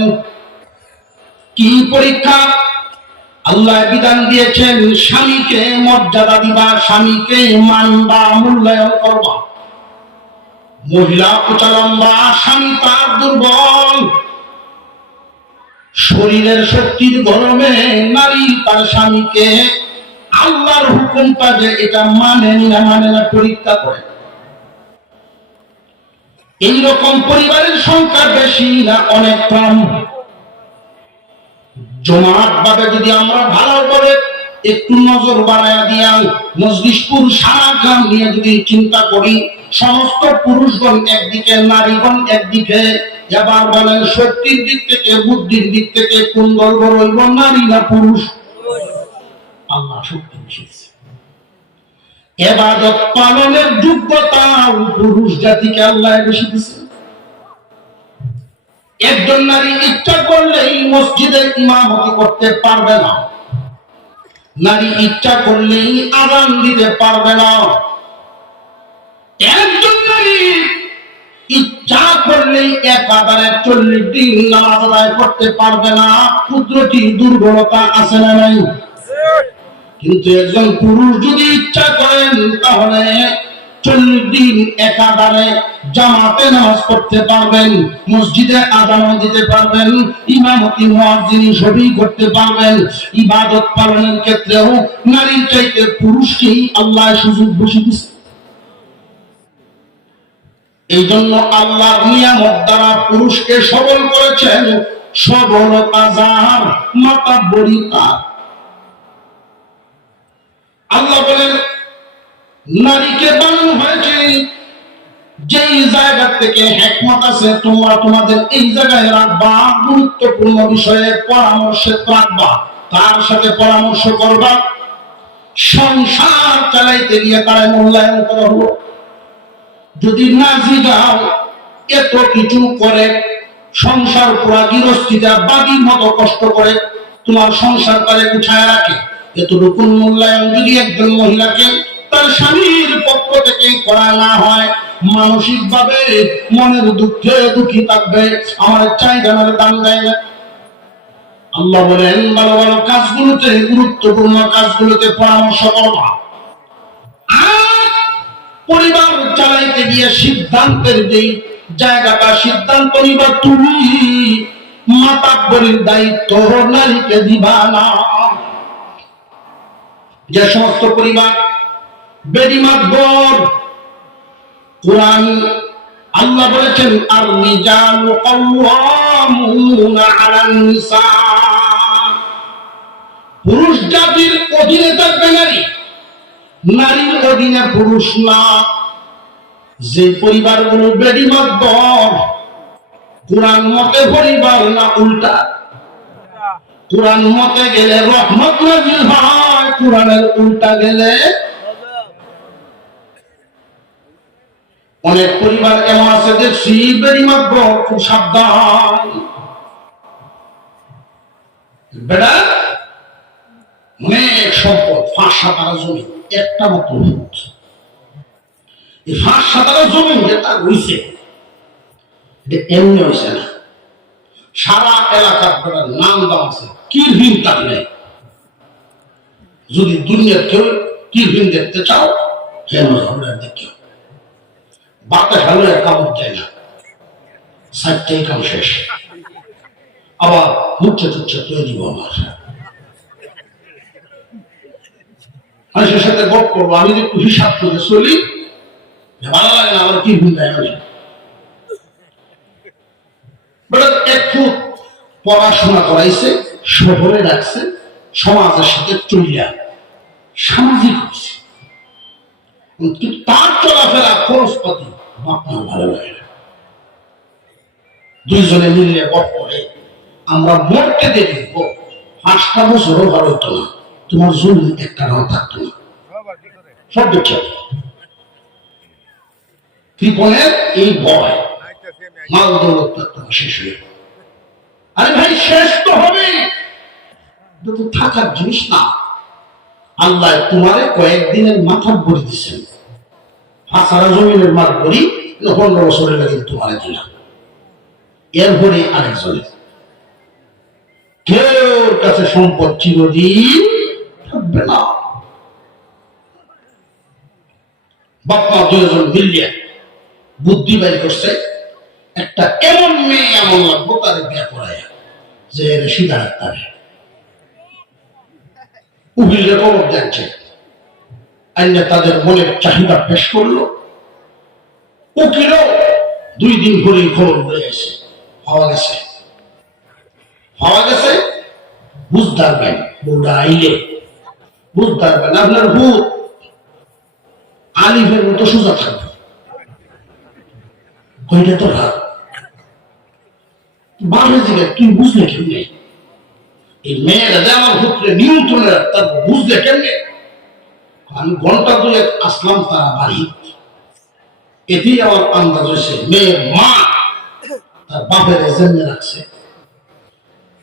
কি পরীক্ষা? আল্লাহ বিধান দিয়েছেন স্বামীকে মর্যাদা দিবা, স্বামীকে মানবা, মূল্যায়ন করবা। মহিলা উঁচা লম্বা, স্বামী তার দুর্বল, শরীরের শক্তির গরমে নারী তার স্বামীকে আল্লাহর হুকুমটা যে এটা মানে না মানে না পরীক্ষা করে। এইরকম পরিবারের সংখ্যা বেশি না অনেক কম? জমাট ভাবে যদি আমরা ভালো করে একটু নজর বাড়াইয়া দিয়া মজলিশপুর সারা গ্রাম নিয়ে যদি চিন্তা করি, সমস্ত পুরুষগণ একদিকে, নারীগণ একদিকে, এবার বলেন শক্তির দিক থেকে বুদ্ধির দিক থেকে কোন দল বড় হইব, নারী না পুরুষ? আল্লাহ শক্তি দিয়েছে। ইবাদত পালনের যোগ্যতা পুরুষ জাতিকে আল্লাহ বেশি দিয়েছে। একজন নারী ইচ্ছা করলেই মসজিদের ইমামতি করতে পারবে না, নারী ইচ্ছা করলেই আযান দিতে পারবে না, একজন নারী ইচ্ছা করলেই একাধারে 40 দিন নামাজ আদায় করতে পারবে না। কুদরতি দুর্বলতা আছে না নাই? কিন্তু একজন পুরুষ যদি ইচ্ছা করেন তাহলে 40 দিন একাধারে জামাতে নামাজ পড়তে পারবেন, মসজিদে আযান দিতে পারবেন, ইমামতি মুয়াজ্জিন সবই করতে পারবেন। ইবাদত পালনের ক্ষেত্রেও নারীর চাইতে পুরুষকেই আল্লাহ সুযোগ বেশি দিয়েছে। এই জন্য আল্লাহর নিয়ামত দ্বারা পুরুষকে সবল করেছেন। সবলতা যার, মাতাব্বরি তার। আল্লাহ বলেন নারীকে বানানো হয়েছে যেই জায়গা থেকে হিকমত আছে, তোমরা তোমাদের এই জায়গায় রাখবা, গুরুত্বপূর্ণ বিষয়ে পরামর্শে রাখবা, তার সাথে পরামর্শ করবা। সংসার চালাইতে গিয়ে তারা মূল্যায়ন করা হলো। যদি না জিগাও, এত কিছু করে সংসার পুরা গৃহস্থিতা বাড়ির মতো কষ্ট করে তোমার সংসার তারে গুছায় রাখে, এতটুকু মূল্যায়ন যদি একজন মহিলাকে তার স্বামীর পক্ষ থেকে করা না হয়, মানসিক ভাবে মনের দুঃখে দুঃখী থাকবে, আমার চাহিদার দাম দেয় না। আল্লাহ বলেন ভালো ভালো কাজগুলোতে, গুরুত্বপূর্ণ কাজগুলোতে পরামর্শ করবা। পরিবার চালাইতে গিয়ে সিদ্ধান্তের যেই জায়গাটা, সিদ্ধান্ত নিবা তুমি, মাতাব্বরির দায়িত্ব নারীকে দিবা না। যে সমস্ত পরিবার বেদিমাতবর, কোরআন আল্লাহ বলেছেন আর রিজালু কাওয়ামুনা আলান নিসা, পুরুষ জাতির অধীনে থাকবে নারী, নারীর অধীনে পুরুষ না। যে পরিবারগুলো বেদিমাতবর, কোরআন মতে পরিবার না উল্টা। কোরআন মতে গেলে রহমত নাজিল হয়, কোরআনের উল্টা গেলে। অনেক পরিবার এমন আছে যে বেদিমাতবর, খুব সাবধান। বেটা অনেক সম্পদ, 5-7 জমি, একটা মাত্র ভূত। এই 5-7 জমি যেটা হয়েছে এমনি হয়েছে না, সারা এলাকার নাম দাম আছে, কি ঋণ থাকলে যদি দুনিয়ার কেউ টিফিন দেখতে চাও হেন ঝগড়ার দেখো বাতাস হলো এক কামড় দেয় না, সাইডটাই কাম শেষ। আবার মুচ্ছে টুচ্ছে তৈরি আমার মানুষের সাথে গপ করবো, আমি একটু হিসাব করে চলি, ভালো লাগে না আমার টিফিন দেয় না। একটু পড়াশোনা করাইছে, শহরে রাখছে, সমাজের সাথে চলিয়া সামাজিক হচ্ছে, কিন্তু তার চলাফেরা খরচপাতি আপনার ভালো লাগে না। দুইজনে মিলিয়ে গপ করে আমরা মরতে দেরি 5টা বছরও ভালো হতো না, তোমার জমি একটা নাও থাকতো না, সব দেখছে কৃপণের এই ভয় মাল দৌলত থাকতো না, শেষ হয়ে। আরে ভাই শেষ তো হবে, থাকার জিনিস না। আল্লাহ তোমারে কয়েকদিনের মাথা ভরে দিচ্ছেন, 5 জমিনের মাঠ ভরি 15 বছরের লাগে তোমারে দিলাম, এরপরে আরেকজনের। কেউ কাছে সম্পদ চিরদিন থাকবে না। বাপমা 2 জন মিলিয়ে বুদ্ধি বাইর করছে, একটা এমন মেয়ে এমন লাগবো তার বিয়ে করায় যে সিধা ডাক্তার উকিলকে খবর দিচ্ছে, আইনে তাদের মনের চাহিদা পেশ করলো। উকিলও 2 দিন ধরেই খবর হয়ে গেছে, পাওয়া গেছে বুঝতে পারবেন, বউটা আইলে বুঝতে পারবেন আপনার ভূত আলিফের মতো সোজা থাকবে, ওইটা তো রাত বাংলা থেকে তুই বুঝলে কেমনে? এই মেয়েরা যে আমার পুত্রে নিয়ন্ত্রণে তার বুঝলে কেমনে? আমি ঘন্টা 2 আসলাম তারা বাড়ি, এতেই আমার আন্দাজ হয়েছে মেয়ের মা তার বাপের এজেন্ডে রাখছে,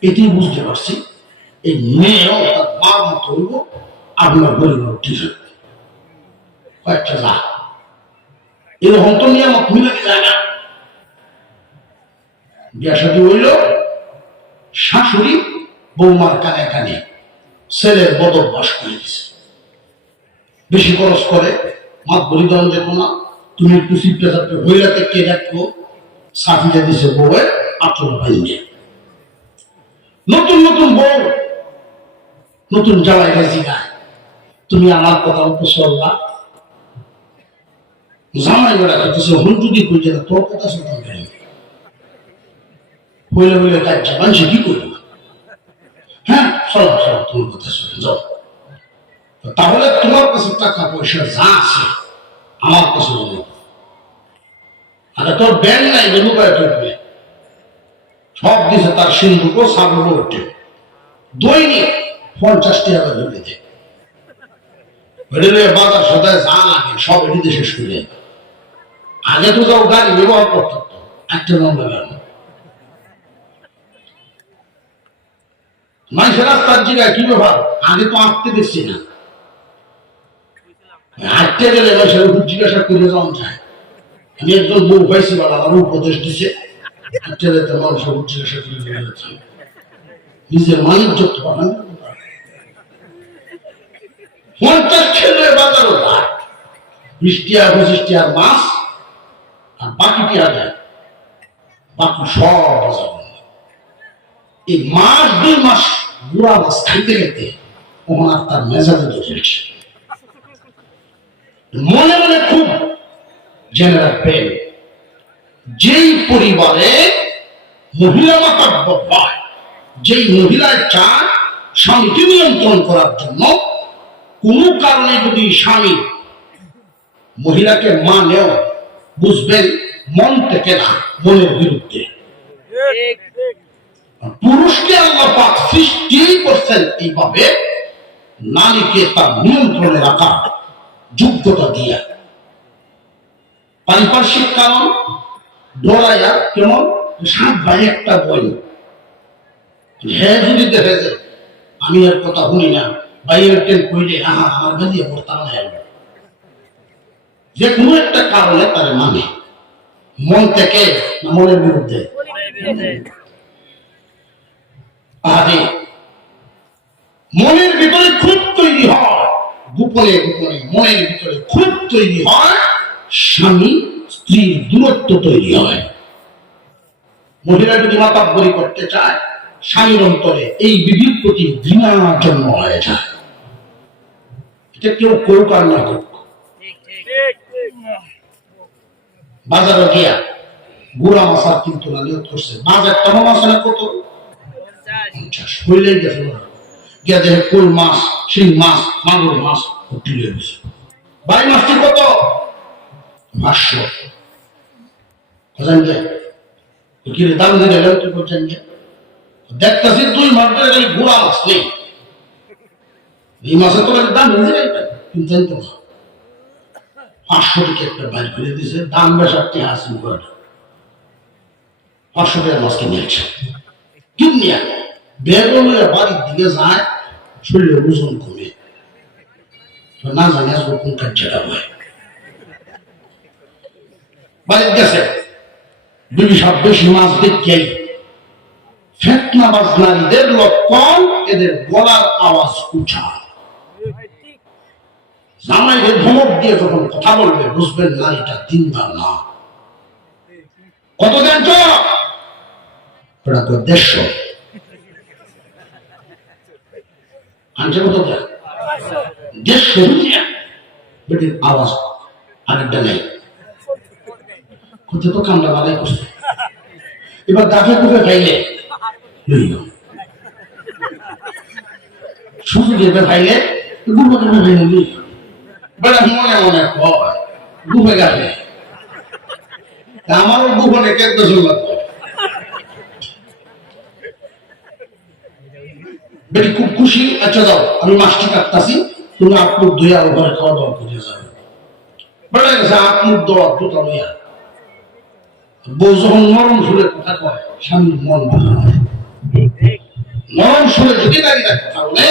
এতেই বুঝতে পারছি এই মেয়েও তার মার মতো হইব, আপনার পরিবার ঠিক কয়েকটা যা এরকম তো নিয়ামত মিলে যায় না। বিয়া শাদী হইল, শাশুড়ি বৌমার কানে কানে ছেলের বদভ্যাস করে দিছে, বেশি খরচ করে, মাত বলিদান দেখো না, তুমি একটু চিপতে চাপতে হইলাতে কে রাখবো, সাফিতে দিছে বউয়ের আচরণ ভাঙিয়ে। নতুন নতুন বউ নতুন জামাইরা জিগায় তুমি আমার কথা মতো চলবা, জামাই বেড়া করতেছে হন যদি কইছে না তোর কথা শুনতাম কেন, হইলে হইলে কাজ মানুষে কি করবে, হ্যাঁ চলো চলো তোমার কথা শুনে যাও। তাহলে তোমার কাছে টাকা পয়সা যা আছে আমার কাছে নেই, আর তোর ব্যাংক নাই যে লুকায় থাকবে, সব দিছে তার সিন্ধুকও সাগর ওঠে, দৈনিক 50 টাকা ধরে দেয়, বাজার সদায় যা লাগে সব এটি শেষ করে। আগে তো যাও গাড়ি ব্যবহার করতো, একটা নম্বর মানুষের রাস্তার জায়গায় কি ব্যবহার, আগে তো আঁকতে দেখছি না, হাঁটতে গেলে মানুষের উপর জিজ্ঞাসা করে যাওয়া যায়। আমি একজন বউ পাইছি বলা আমার উপদেশ দিছে, হাঁটতে যেতে মানুষের উপর জিজ্ঞাসা করে যাচ্ছে, নিজের মালিক যত পাবেন 50 ছেলে বাজারও যায়, 20 টাকা 25 টাকার মাছ আর বাকি টিয়া যায়, বাকি সব বাজার। এই মাস 2 মাস বুড়া মাছ খাইতে খেতে তখন আর তার মেজাজে ধরেছে, মনে মনে খুব জেনে রাখবেন, যেই পরিবারে মহিলা মাতাব্য হয়, যেই মহিলায় চায় স্বামীকে নিয়ন্ত্রণ করার জন্য, কোন কারণে যদি স্বামী মহিলাকে মানেও বুঝবেন মন থেকে না, মনের বিরুদ্ধে। পুরুষকে আল্লাহ পাক সৃষ্টি করছেন এইভাবে নারীকে তার নিয়ন্ত্রণে রাখার যোগ্যতা দিয়া। পারিপার্শ্বিক কারণ ডরাইয়া কেমন 7 ভাই একটা বই, হ্যাঁ যদি দেখে যে আমি আর কথা শুনি না, বাইরের ট্রেন কইলে আমার বেরিয়ে পড়তাম না, যে কোনো একটা কারণে তার মানে মন থেকে না মনের বিরুদ্ধে। আরে মনের ভিতরে খুব তৈরি হয়, গোপনে গোপনে মনের ভিতরে খুব তৈরি হয়, স্বামী স্ত্রীর দূরত্ব তৈরি হয়। মহিলা যদি মাতাব্বরি করতে চায়, স্বামীর অন্তরে এই বিবির প্রতি ঘৃণার জন্ম হয়ে যায়। এটা কেউ করুক আর না করুক। বাজারে গিয়া গুড়া মাছ কিন্তু না নিয়োগ করছে, মাছ একটা মাছ না কত 50 হইলেই গেছে গিয়া দেখে কোল মাছ, শিং মাছ, মাগুর মাছ তুলে গেছে। ভাই মাছটি কত? 500। কিরে দাম দিয়ে গেলেন তুই করছেন যে দেখতেছি 2 মাস ধরে খালি গুড়া মাছ নেই, এই মাছের তো দাম নিয়ে যাইবেন কিন্তু জানতো না। 500 টাকা একটা বাইর করে দিয়েছে, দাম বেশি আসেন করে 500 টাকার মাছ কিনে নিয়েছে। কিনিয়া বেগুনের বাড়ির দিকে যায়, শরীরের ওজন কমে, না জানি আসবো কোন কার্যটা হয়। বাড়ির গেছে বিবি সব বেশি মাছ দেখে ফেতনাবাজ নারীদের লক্ষণ এদের গলার আওয়াজ উঁচা। জামাইকে ধমক দিয়ে যখন কথা বলবে বুঝবেন নারীটা দিনদার না। কত দেন তো? ওটা তো 150 আনছে। কত দেন? 150 বেটির আওয়াজ আরেকটা নেই। কোথায় তো কামড়া বাদাই করছে। এবার গাফে কুফে খাইলে শুধু যেতে খাইলে গুফে কুফে খাইলে বেড়া মনে মনে হয় গুফে গাফে আমারও গুফনে কেক দশল লাগবে। বেটি খুব খুশি, আচ্ছা যাও আমি মাছটি কাটতাছি, তুমি আপুর ধুইয়া ওখানে খাওয়া দাওয়া করে যাবে। বেড়া গেছে আপুর দেওয়া দুটা লইয়া। বউ যখন নরম সুরে কথা কয় স্বামীর মন ভালো হয়। নরম সুরে যদি নারীরা কথা বলে,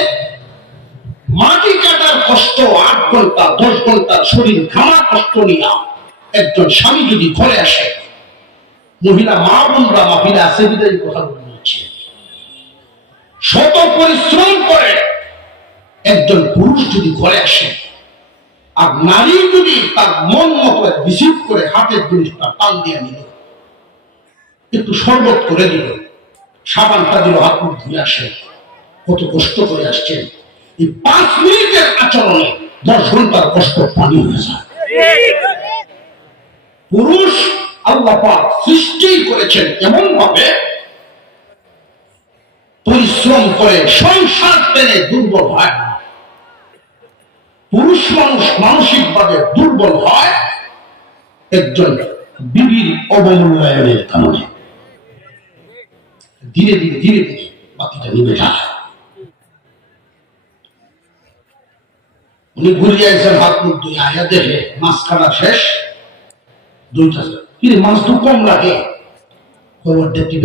মাটি কাটার কষ্ট 8 ঘন্টা 10 ঘন্টা শরীর ঘামার কষ্ট নিয়ে একজন স্বামী যদি ঘরে আসে, মহিলা মা বোনরা মহিলা আছে বিদায় কথা বলছে, শত পরিশ্রম করে একজন পুরুষ যদি ঘরে আসে, আর নারী যদি তার মন মতো রিসিভ করে হাতের জিনিসটা টান দিয়ে নিল, একটু শরবত করে দিল, সাবানটা দিল, হাত মুখ ধুয়ে আসে, কত কষ্ট করে আসছেন, এই 5 মিনিটের আচরণে 10 ঘন্টার কষ্ট পানি হয়ে যায়। পুরুষ আল্লাহ পাক সৃষ্টি করেছেন এমন ভাবে পরিশ্রম করে সংসার টেনে দুর্বল হয় না। পুরুষ মানুষ মানসিকভাবে দুর্বল হয় একজন বিবির অবমূল্যায়নের কারণে। ধীরে ধীরে ধীরে ধীরে বাতিটা নিভে যায়। উনি ঘুরিয়ে আসেন, হাত মুখ ধুয়ে আয়া দেখে মাছ কাটা শেষ, 2টা কিন্তু মাছ তো কম লাগে, কি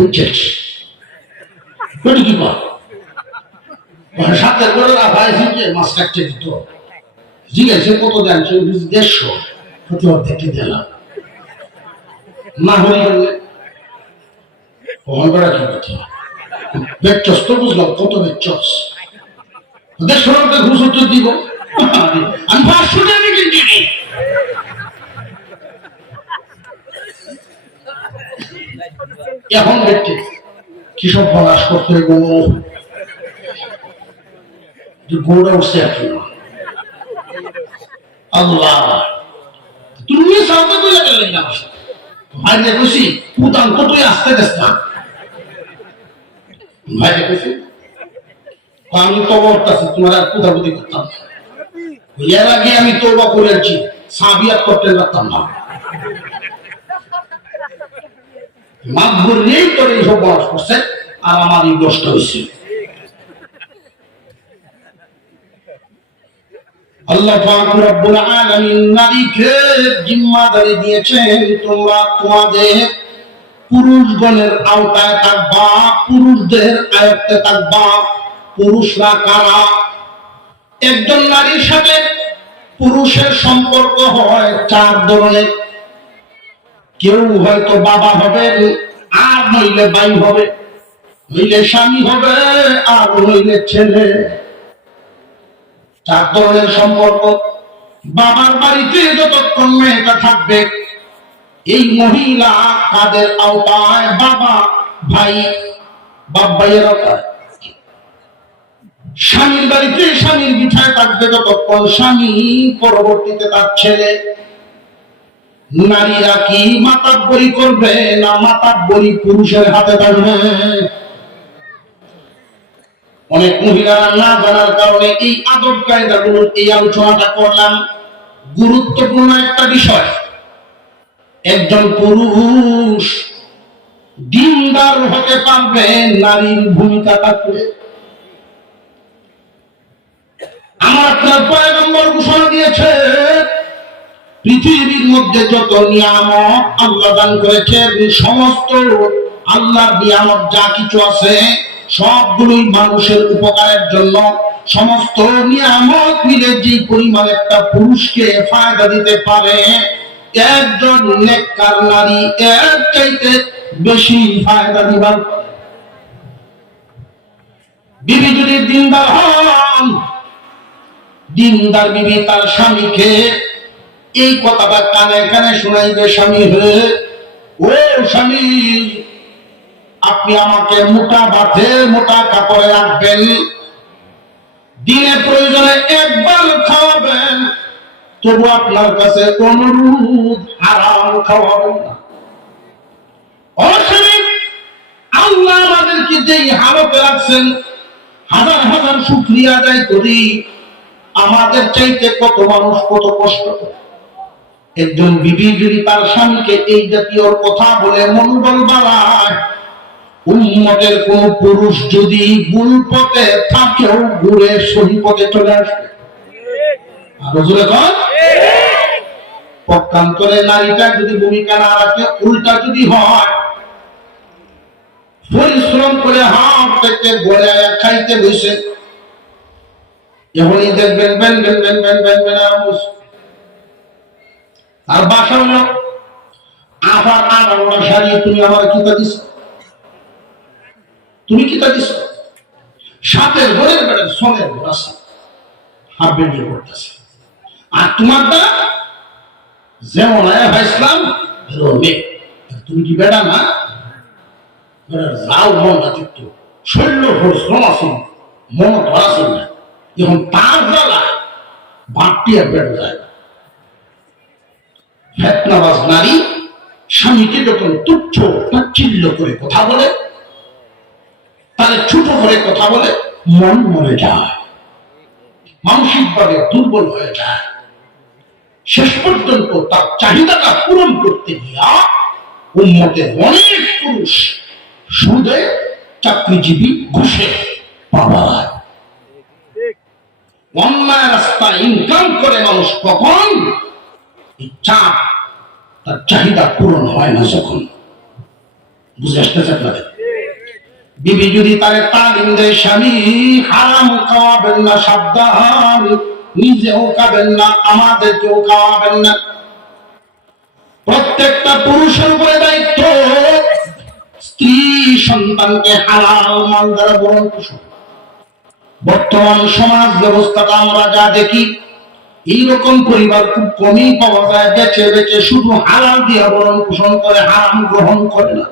সাথে করে রাখাইছি যে মাছ কাটতে দিত, জিজ্ঞাসা কত দেন, 150 প্রতি অর্ধেকটি দিলাম না হয়ে গেলে করা কি কথা বেচস তো বুঝলাম কত বেচস 150 টাকা ঘুষ উত্তর দিব আমি 500 টাকা কিনছি। এখন দেখতে কি সব বলাস করতে গৌড়া উঠছে আর কি আল্লাহ তুমি সাথে তো লাগলেন না ভাই দেখছি উদান তো তুই আসতে দেস না ভাই দেখছি আমি তো বলতেছি তোমার আর কুদাবুদি করতাম, এর আগে আমি তওবা করেছি, সাবিয়াত করতে পারতাম না, মাগবুর নেই করে এইসব বলাস করছে, আর আমার এই দোষটা হয়েছে। আল্লাহ পাক রব্বুল আলামিন নারীকে জিম্মাদারি দিয়েছেন, তোমরা তোমাদের পুরুষগণের আওতায় থাকবা, পুরুষদের আয়ত্তে থাকবা। পুরুষরা কারা? একজন নারীর সাথে পুরুষের সম্পর্ক হয় 4 ধরনের। কেউ হয়তো বাবা হবে, আর নইলে ভাই হবে, নইলে স্বামী হবে, আর নইলে ছেলে। চার ধরনের সম্পর্ক। বাবার বাড়িতে যতক্ষণ মেয়েটা থাকবে, এই মহিলা কাদের আওতায়? বাবা, ভাই, বাপ ভাইয়ের আওতায়। স্বামীর বাড়িতে স্বামীর বিছায় থাকবে যতক্ষণ, স্বামী পরবর্তীতে তার ছেলে। নারীরা কি মাতাব্বরি করবে না মাতাব্বরি পুরুষের হাতে থাকবে? অনেক মহিলারা না জানার কারণে এই আদব কায়দাগুলো, এই আলোচনাটা করলাম। গুরুত্বপূর্ণ একটা বিষয়। একজন পুরুষ দিনদার হতে পারবে নারীর ভূমিকা থাকবে। আমার আপনার পয়গম্বর ঘোষণা দিয়েছে, পৃথিবীর মধ্যে যত নিয়ামত আল্লাহ দান করেছেন, সমস্ত আল্লাহর নিয়ামত যা কিছু আছে সবগুলোই মানুষের উপকারের জন্য। সমস্ত নিয়ামত মিলে যে পরিমাণ একটা পুরুষকে ফায়দা দিতে পারে, একজন নেককার নারী এর চাইতে বেশি ফায়দা দিবার। বিবি যদি দিনদার হন, দিনদার বিবি তার স্বামীকে এই কথাটা কানে কানে শোনাইবে, স্বামী হয়ে, ও স্বামী, আপনি আমাকে মোটা ভাতে মোটা কাপড়ে রাখবেন, দিনে প্রয়োজনে একবার খাওয়াবেন, তবু আপনার কাছে অনুরোধ হারাম খাওয়াবেন না। ও স্বামী, আল্লাহ আমাদেরকে যেই হালতে রাখছেন, হাজার হাজার শুকরিয়া আদায় করি। আমাদের চাইতে কত মানুষ কত কষ্ট করে। একজন বিবি যদি তার স্বামীকে এই জাতীয় কথা বলে মনোবল বাড়ায়, উম্মতের কোন পুরুষ যদি ভুল পথে থাকেও ঘুরে সহি পথে চলে আসবে। আরো জোরে কর। পক্ষান্তরে নারীটা যদি ভূমিকা না রাখে, উল্টা যদি হয়, পরিশ্রম করে হাত থেকে গড়ে খাইতে বসে, যখনই দেখবেন বেন বেন বেন বেন বেন বেন আর বাসা হলো আবার আনারোনা সারিয়ে, তুমি আমার কিতা দিস, তুমি কিতা দিস, সাথের ঘরের বেড়ে সোনের ঘর আছে, হাফ বেরিয়ে পড়তেছে। আর তোমার দ্বারা যেমন ইসলাম তুমি কি বেড়া না, যাও মন না চিত্ত, শৈল্য পরিশ্রম আছে, মন ধরা ছিল না, যখন তার জ্বালা ভাবটি আর বেড়ে যায়। ফেতনাবাজ নারী স্বামীকে যখন তুচ্ছ তাচ্ছিল্য করে কথা বলে, তাহলে ছোট করে কথা বলে, মন মরে যায়, মানসিকভাবে দুর্বল হয়ে যায়। শেষ পর্যন্ত তার চাহিদাটা পূরণ করতে গিয়া উম্মতের অনেক পুরুষ সুদে, চাকরিজীবী, ঘুষে পাওয়ায় অন্যায় রাস্তা ইনকাম করে মানুষ কখন চাপ, তার চাহিদা পূরণ হয় না যখন। বুঝে আসতেছে আপনাদের? বিবি যদি তারে তালিম দেয়, স্বামী হারাম খাওয়াবেন না, সাবধান, নিজেও খাবেন না, আমাদেরকেও খাওয়াবেন না। প্রত্যেকটা পুরুষের উপরে দায়িত্ব স্ত্রী সন্তানকে হালাল মাল দ্বারা ভরণ পোষণ। বর্তমান সমাজ ব্যবস্থাটা আমরা যা দেখি, এইরকম পরিবার খুব কমই পাওয়া যায়, বেঁচে বেঁচে শুধু হালাল দিয়ে ভরণ পোষণ করে, হারাম গ্রহণ করে না।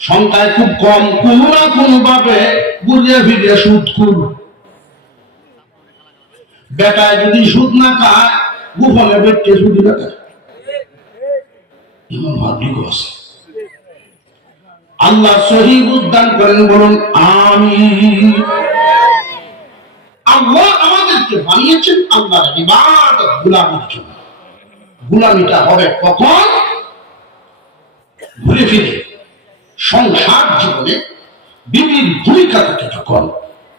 সংখ্যায় খুব কম, কোন না কোন ভাবে ঘুরিয়ে ফিরিয়ে সুদ খুব। বেটায় যদি সুদ না খায়, গোপনে বেটকে সুদি না খায়, এমন ভাগ্য আছে। আল্লাহ সহি উদ্যান করেন, বলুন আমিন। আল্লাহ আমাদেরকে বানিয়েছেন আল্লাহর ইবাদত, গোলামির জন্য। গোলামিটা হবে কখন? ঘুরে ফিরে সংসার জীবনে বিবির ভূমিকা থেকে যখন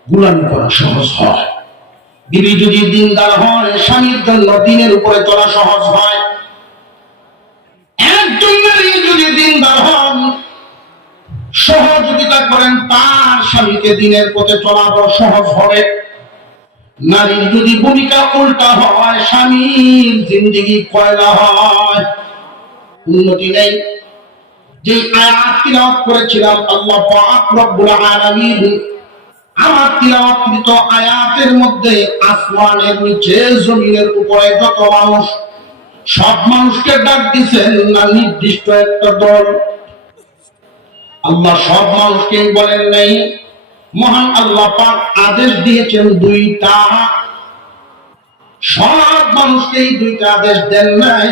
গোলামি করা সহজ হয়। বিবি যদি দিনদার হয়, স্বামীর জন্য দিনের উপরে চলা সহজ হয়। একজন নারী যদি দিনদার হন, সহযোগিতা করেন, তার স্বামীকে দিনের পথে চলা বড় সহজ হবে। নারীর যদি ভূমিকা উল্টা হয়, স্বামীর জিন্দেগি কয়লা হয়, উন্নতি নেই। যে আয়াত তিলাওয়াত করেছিলাম, আল্লাহ পাক রব্বুল আলামিন আমার তিলাওয়াতকৃত আয়াতের মধ্যে আসমানের নিচে জমিনের উপরে যত মানুষ, সব মানুষকে ডাক দিচ্ছেন না নির্দিষ্ট একটা দল? আল্লাহ সব মানুষকেই বলেন নাই, মহান আল্লাহ পাক আদেশ দিয়েছেন দুইটা। সব মানুষকেই দুইটা আদেশ দেন নাই,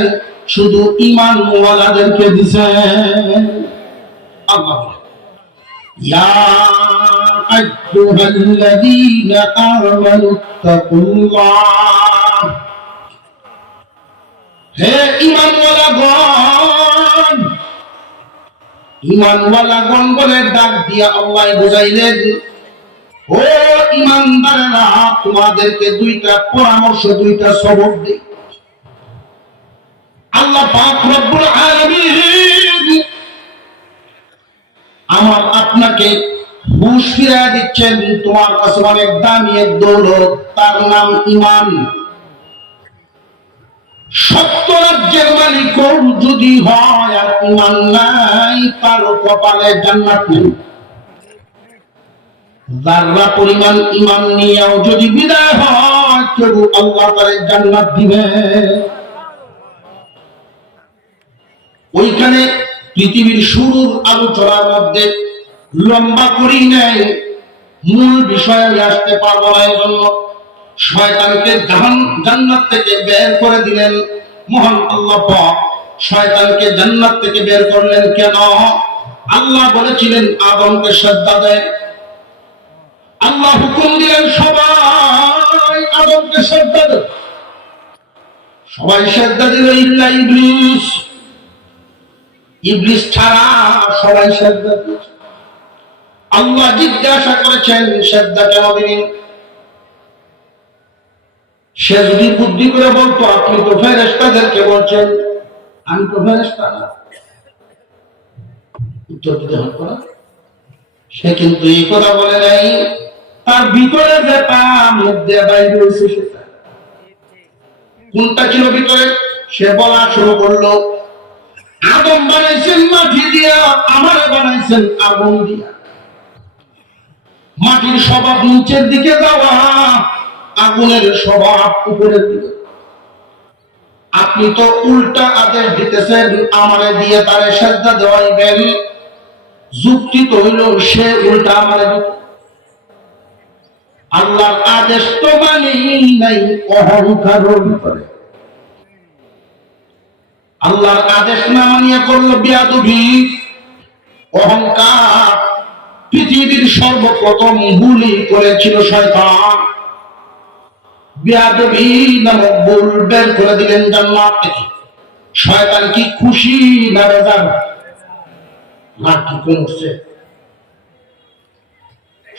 শুধু ঈমান ওয়ালাদেরকে দিয়েছেন। আল্লাহ বলেন, ইয়া আইয়ুহাল্লাযীনা আমানুত্তাকুল্লাহ, হে ঈমানওয়ালাগণ, ঈমানওয়ালাগণ বলে ডাক দিয়া আল্লাহ বুঝাইলেন, ও ঈমানদারেরা, তোমাদেরকে দুইটা পরামর্শ, দুইটা সবক দেই। আল্লাহ পাক রব্বুল আলামিন আমার আপনাকে হুঁশ ফিরিয়ে দিচ্ছেন, তোমার কাছে অনেক দামি এক দৌলত, তার নাম ঈমান। সত্য রাজ্যের মালিক যদি হয় আর ঈমান নাই, তার কপালে জান্নাত নেই। যারা পরিমাণ ঈমান নিয়েও যদি বিদায় হয়, কেউ আল্লাহ তারে জান্নাত দিবে। ওইখানে পৃথিবীর শুরুর আলোচনার মধ্যে লম্বা করি নাই, মূল বিষয়ে আমি আসতে পারবো না, এই জন্য শয়তানকে জান্নাত থেকে বের করে দিলেন মহান আল্লাহ পাক। শয়তানকে জান্নাত থেকে বের করলেন কেন? আল্লাহ বলেছিলেন আদমকে সিজদা দেয়। আল্লাহ হুকুম দিলেন সবাই আদমকে সিজদা দাও। সবাই সিজদা দিল ইল্লা ইবলিস। ইবলিস ছাড়া সবাই সিজদা দিয়েছে। আল্লাহ জিজ্ঞাসা করেছেন সিজদা কেন দিলেন? সে যদি বুদ্ধি করে বলতো, আপনি তো ফেরেশতাদেরকে বলছেন, আমি তো ফেরেশতা না, উত্তর দিতে হতো না। সে কিন্তু এই কথা বলে নাই, তার ভিতরে যেটা মুখ দিয়ে বাইরে হয়েছে সেটা। কোনটা ছিল ভিতরে? সে বলা শুরু করলো, আদম বানাইছেন মাটি দিয়া, আমার বানাইছেন আগুন দিয়া। মাটির স্বভাব নিচের দিকে যাওয়া, আগুনের স্বভাব উপরের দিকে। আপনি তো উল্টা আদেশ দিতেছেন, আমারে দিয়ে তারে সিজদা দেওয়াইবেন। যুক্তি তো হইল সে উল্টা আমারে দিত। আল্লাহর আদেশ তো মানি নাই, অহংকারের ভিতরে। আল্লাহর আদেশ না মানিয়ে করলো বেয়াদবি, অহংকার। পৃথিবীর সর্বপ্রথম ভুলই করেছিল শয়তান। বেয়াদবি নামক ভুল বের করে দিলেন জান্নাত থেকে। শয়তান কি খুশি না বেজার? রাগ কি কমছে?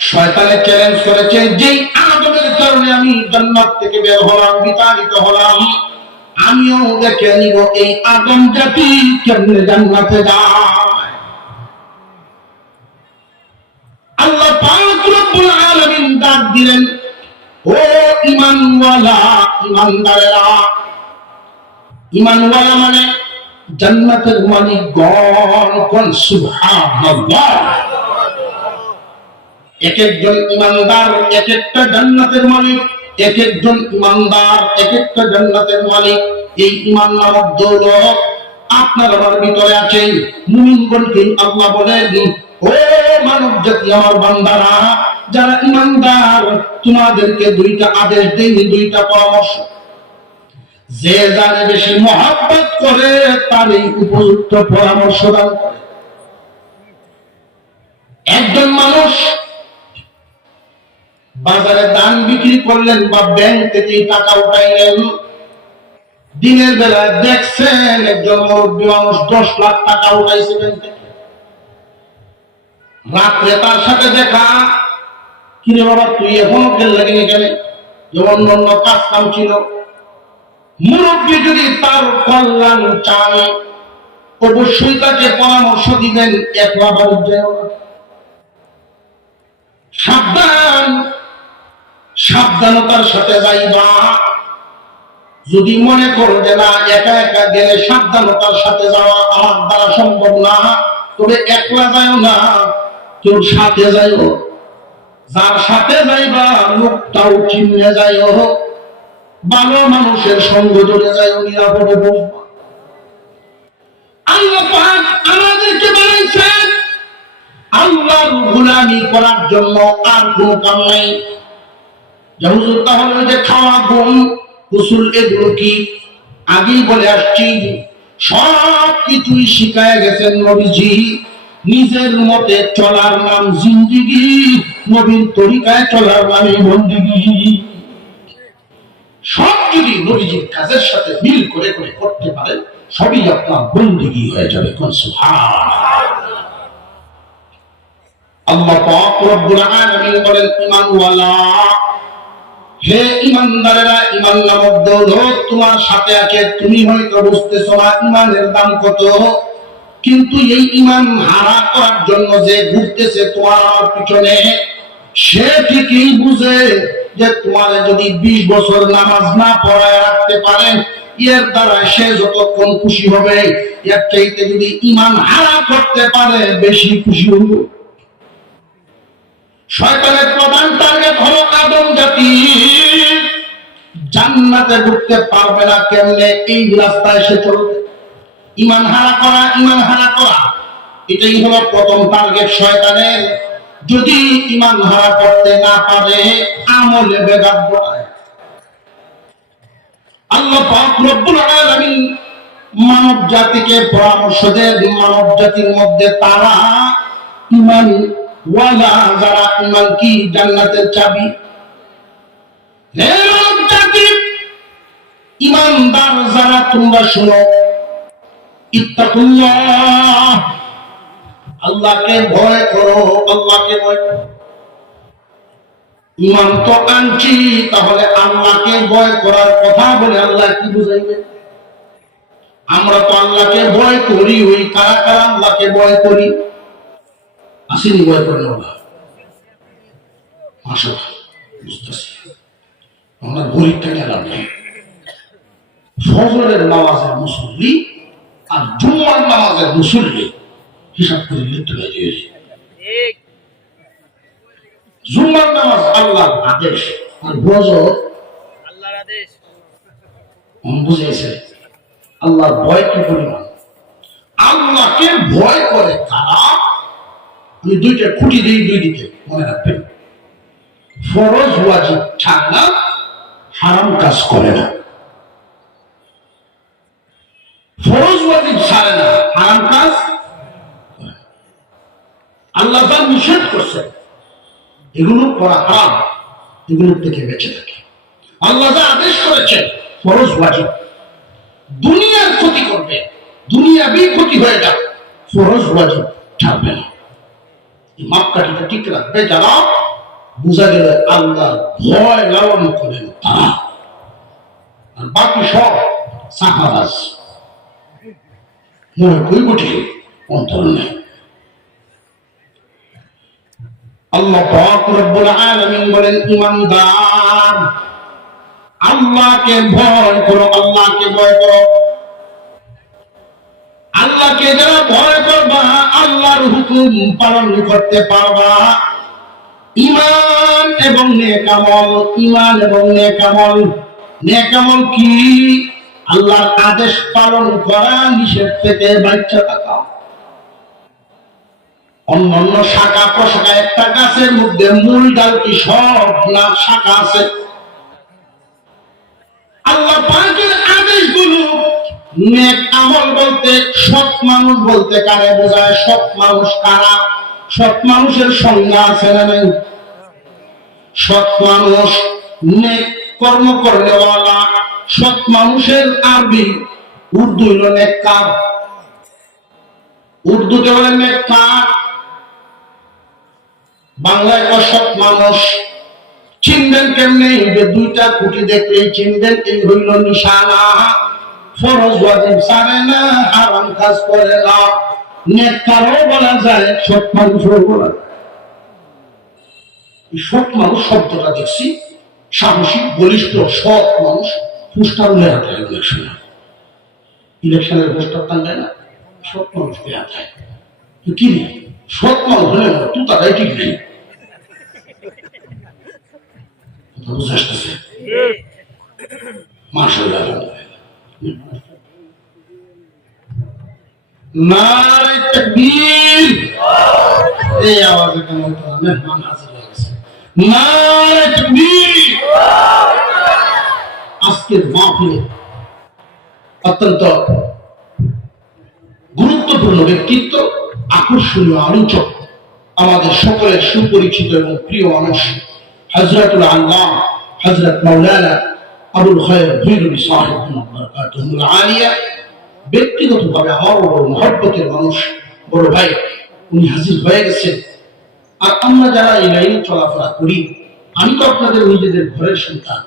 শয়তানে চ্যালেঞ্জ করেছে, যেই আদমের কারণে আমি জান্নাত থেকে বের হলাম, বিতাড়িত হলাম, আমিও দেখে নিব এই আদম জাতি কেমনে জান্নাতে যায়। আল্লাহ পাক রব্বুল আলামিন ডাক দিলেন, ও ঈমানওয়ালা, ঈমানদারেরা। ঈমানওয়ালা মানে জান্নাতের মালিকগণ। কোন সুবহানাল্লাহ। এক একজন ঈমানদার এক একটা জান্নাতের মালিক, এক একজন ঈমানদার এক একটা জান্নাতের মালিক। এই ঈমান নামক দৌলত আপনার আমার ভিতরে আছে। মুমিনগণকে আল্লাহ বলেন, ও মানব জাতি, আমার বান্দারা যারা ঈমানদার, তোমাদেরকে দুইটা আদেশ দেইনি, দুইটা পরামর্শ। যে যারে বেশি মহব্বত করে তার এই উপযুক্ত পরামর্শ দান করে। একজন মানুষ বাজারে ধান বিক্রি করলেন বা ব্যাংক থেকে টাকা উঠাইলেন, দিনের বেলায় দেখছেন একজন মুরব্বী মানুষ 10 লাখ টাকা উঠাইছে ব্যাংক থেকে। রাত্রে তার সাথে দেখা, কিরে বাবা তুই এখনো খেল লাগিনি কেন? যেমন অন্য কাজ কাম ছিল। মুরব্বী যদি তার কল্যাণ চান, অবশ্যই তাকে পরামর্শ দিবেন, একলা বাড়ি যাও না, সাবধান, সাবধানতার সাথে যাইবা। যদি মনে করো যে না, একা একা গেলে সাবধানতার সাথে যাওয়া আমার দ্বারা সম্ভব না, তবে একলা যাও না, কেউ সাথে যাইও। যার সাথে যাইবা লোকটাও চিনে যাইও, ভালো মানুষের সঙ্গ ধরে যাইও, নিরাপদে বসবা। আল্লাহ পাক আমাদেরকে বানাইছেন আল্লাহর গোলামি করার জন্য, আর কোনো কাম নাই। হুজুর তাহলে যে খাওয়া, ঘুম, গোসল এগুলো কি? আগেই বলে আসছি, সব কিছুই শিখায় গেছেন নবীজি। নিজের মতে চলার নাম জিন্দিগি, নবীর তরিকায় চলার নামই বন্দিগি। সব যদি নবীজির কাজের সাথে মিল করে করে করতে পারেন, সবই আপনার বন্দিগি হয়ে যাবে। সুবহানাল্লাহ। আল্লাহ পাক রব্বুল আলামিন বলেন, ঈমানওয়ালা, হে ঈমানদারেরা, ঈমান নামক দৌলত তোমার সাথে আছে। তুমি হয়তো বুঝতেছো না ঈমানের দাম কত, কিন্তু এই ঈমান হারা করার জন্য যে ঘুরতেছে তোমার পিছনে, সে ঠিকই বুঝে যে তোমার যদি 20 বছর নামাজ না পড়ায় রাখতে পারেন, এর দ্বারা সে যতক্ষণ খুশি হবে, এর চাইতে যদি ঈমান হারা করতে পারে বেশি খুশি হবে। শয়তানের প্রধান টার্গেট হলো আদম জাতি। জান্নাতে ঢুকতে পারবে না কেমনে? এই রাস্তায় সে চলবে। ঈমান হারা করা, ঈমান হারা করা, এটাই হলো প্রথম টার্গেট শয়তানের। যদি ঈমান হারা করতে না পারে, আমলে বেদাত বাড়ায়। আল্লাহ পাক রব্বুল আলামিন মানব জাতিকে পরামর্শ দেন, মানব জাতির মধ্যে তারা ঈমান ওয়ালা যারা, ঈমান কি জান্নাতের চাবি। হে মানব জাতি, ঈমানদার যারা, তোমরা শোনো, ইত্তাকুল্লাহ, আল্লাহকে ভয় করো, আল্লাহকে ভয় করো। ঈমান তো আনছি, তাহলে আল্লাহকে ভয় করার কথা বলে আল্লাহ কি বুঝাইবে? আমরা তো আল্লাহকে ভয় করি, ওই কারা কারা আল্লাহকে ভয় করি? আসেনি ভয় করেন ওরা? মাশাআল্লাহ, বুঝতেছি। আমরা গরিবটা গেলাম না। ফজরের নামাজের মুসল্লি আর জুম্মার নামাজের মুসল্লি হিসাব করে লিখতে হয়ে গেছে। জুম্মার নামাজ আল্লাহর আদেশ, আর ফজর আল্লাহর আদেশ। বুঝেছে আল্লাহর ভয় কি পরিমাণ? আল্লাহকে ভয় করে তারা, আমি দুইটা খুঁটি দিই দুই দিকে, মনে রাখবেন। ফরজ ওয়াজিব ছাড় না, হারাম কাজ করে না। ফরজ ওয়াজিব ছাড়ে না, হারাম কাজ। আল্লাহ যা নিষেধ করছে এগুলো করা হারাম, এগুলোর থেকে বেঁচে থাকে। আল্লাহ যা আদেশ করেছেন ফরজ ওয়াজিব, দুনিয়ার ক্ষতি করবে, দুনিয়াবি ক্ষতি হয়ে যাবে, ফরজ ওয়াজিব ছাড়বে না। মাপকাঠিটা ঠিক রাখবে যারা, বোঝা গেলে আল্লাহ ভয় লালন করেন তারা। আর বাকি সব সাহাবাজ, মনে কই বটে, অন্তর নেই। আল্লাহ পাক রব্বুল আলামিন বলেন, ঈমানদার, আল্লাহকে ভয় করো, আল্লাহকে ভয় করো। আল্লাহকে যারা ভয় করবা, আল্লাহর হুকুম পালন করতে পারবা। ঈমান এবং নেক আমল, ঈমান এবং নেক আমল। নেক আমল কি? আল্লাহর আদেশ পালন করা, নিষেধ থেকে বাঁচা থাকা। অন্যান্য শাখা প্রশাখা, একটা গাছের মধ্যে মূল ডাল কি সব না শাখা আছে? আল্লাহ পাকের আদেশগুলো, নেক আমল বলতে সৎ মানুষ বলতে কারে বোঝায়? সৎ মানুষ কারা? সৎ মানুষের সংজ্ঞা আছে না নাই? সৎ মানুষ নেক কর্ম করনেওয়ালা। সৎ মানুষের আরবি উর্দু হলো নেককার, উর্দুতে বলে নেককার, বাংলায় অসৎ মানুষ। চিনবেন কেমনে? যে দুইটা খুঁটি দেখলেই চিনবেন, এই হইল নিশানা। ফরজ ওয়াজিব ছাড়ে না, হারাম কাজ করে না। নেককারও বলা যায়, সৎ মানুষও বলা যায়। সৎ মানুষ শব্দটা দেখছি, সাহসী, বলিষ্ঠ, সৎ মানুষ। পোস্টার লেখা যায় ইলেকশনে, ইলেকশনের পোস্টার টাঙ্গায় না, সৎ মানুষ দেওয়া যায়। কি সৎ মানুষ হলে তুই তারাই ঠিক নেই। বুঝে আসতেছে মাশাআল্লাহ নারে তাকবীর এই আওয়াজে কেমন মেহমান হাজির হয়ে গেছে নারে তাকবীর আজকের মাহফিলে অত্যন্ত গুরুত্বপূর্ণ ব্যক্তিত্ব আকর্ষণীয় আলোচক আমাদের সকলের সুপরিচিত এবং প্রিয় মানুষ হযরতুল আল্লাহ হযরত মাওলানা আবুল খায়ের ভৈরবী সাহেব বরকাতুহুল আলিয়া ব্যক্তিগতভাবে আমার বড় মহব্বতের মানুষ বড় ভাই উনি হাজির হয়ে গেছেন আর আমরা যারা এই লাইনে চলাফেরা করি আমি তো আপনাদের নিজেদের ঘরের সন্তান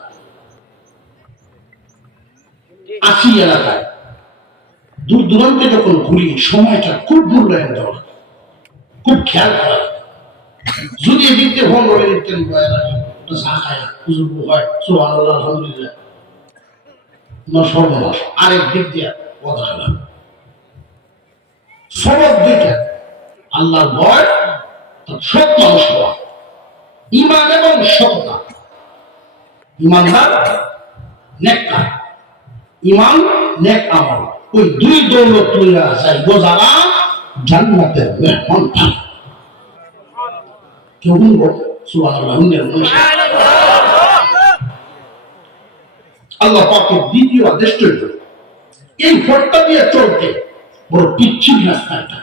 আসি এলাকায় দূর দূরান্তে যখন ঘুরি সময়টা খুব মূল্যায়ন দেওয়া খুব খেয়াল করা যদি এদিক দিয়ে ভ্রমণ করে ইত্যাদি বয়ে রাখি চা খায় বুজুর্গ হয় সুবহানাল্লাহ আলহামদুলিল্লাহ না সর্বনাশ আরেক দিক দিয়ে কথা খারাপ সবক দুইটা আল্লাহর ভয় সৎ মানুষ হওয়া ঈমান এবং সততা ঈমানদার নেককার ঈমান নেক আমল ওই দুই দৌলত লইয়া যাইব যারা জান্নাতের মেহমান থাকে কেউ বলবো সুবহানাল্লাহ আল্লাহ পাকের দ্বিতীয় আদেশ চলবে এই ঘরটা দিয়ে চলতে বড় পিচ্ছিল রাস্তাটা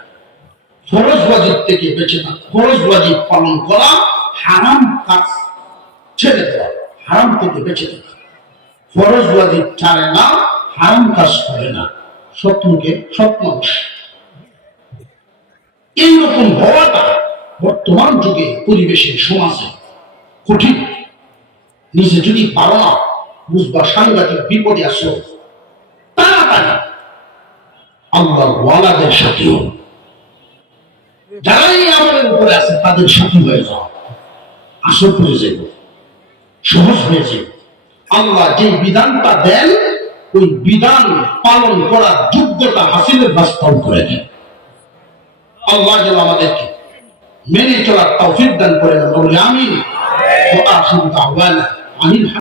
ফরজ ওয়াজিব থেকে বেঁচে থাকা ফরজ ওয়াজিব পালন করা হারাম কাজ ছেড়ে দেওয়া হারাম থেকে বেঁচে থাকা ফরজ ওয়াজিব ছাড়ে না হারাম কাজ করে না সৎ লোকে সৎ মানুষ এইরকম হওয়াটা বর্তমান যুগে পরিবেশে সমাজে কঠিন নিজে যদি পারো না বুঝবা সাংঘাতিক বিপদে আসো তাড়াতাড়ি আল্লাহর ওয়ালাদের সাথেও যারাই আমাদের উপরে আছে তাদের সাথী হয়ে যাও আসর হয়ে যাবে সহজ হয়ে যাবে আল্লাহ যে বিধানটা দেন ওই বিধান পালন করার যোগ্যতা হাসিলের বাস্তব করে দেন আল্লাহ যেন আমাদেরকে মেনে চলার তৌফিক দান করেন আমিন ওয়া আখিরু দাওয়ানা আনিল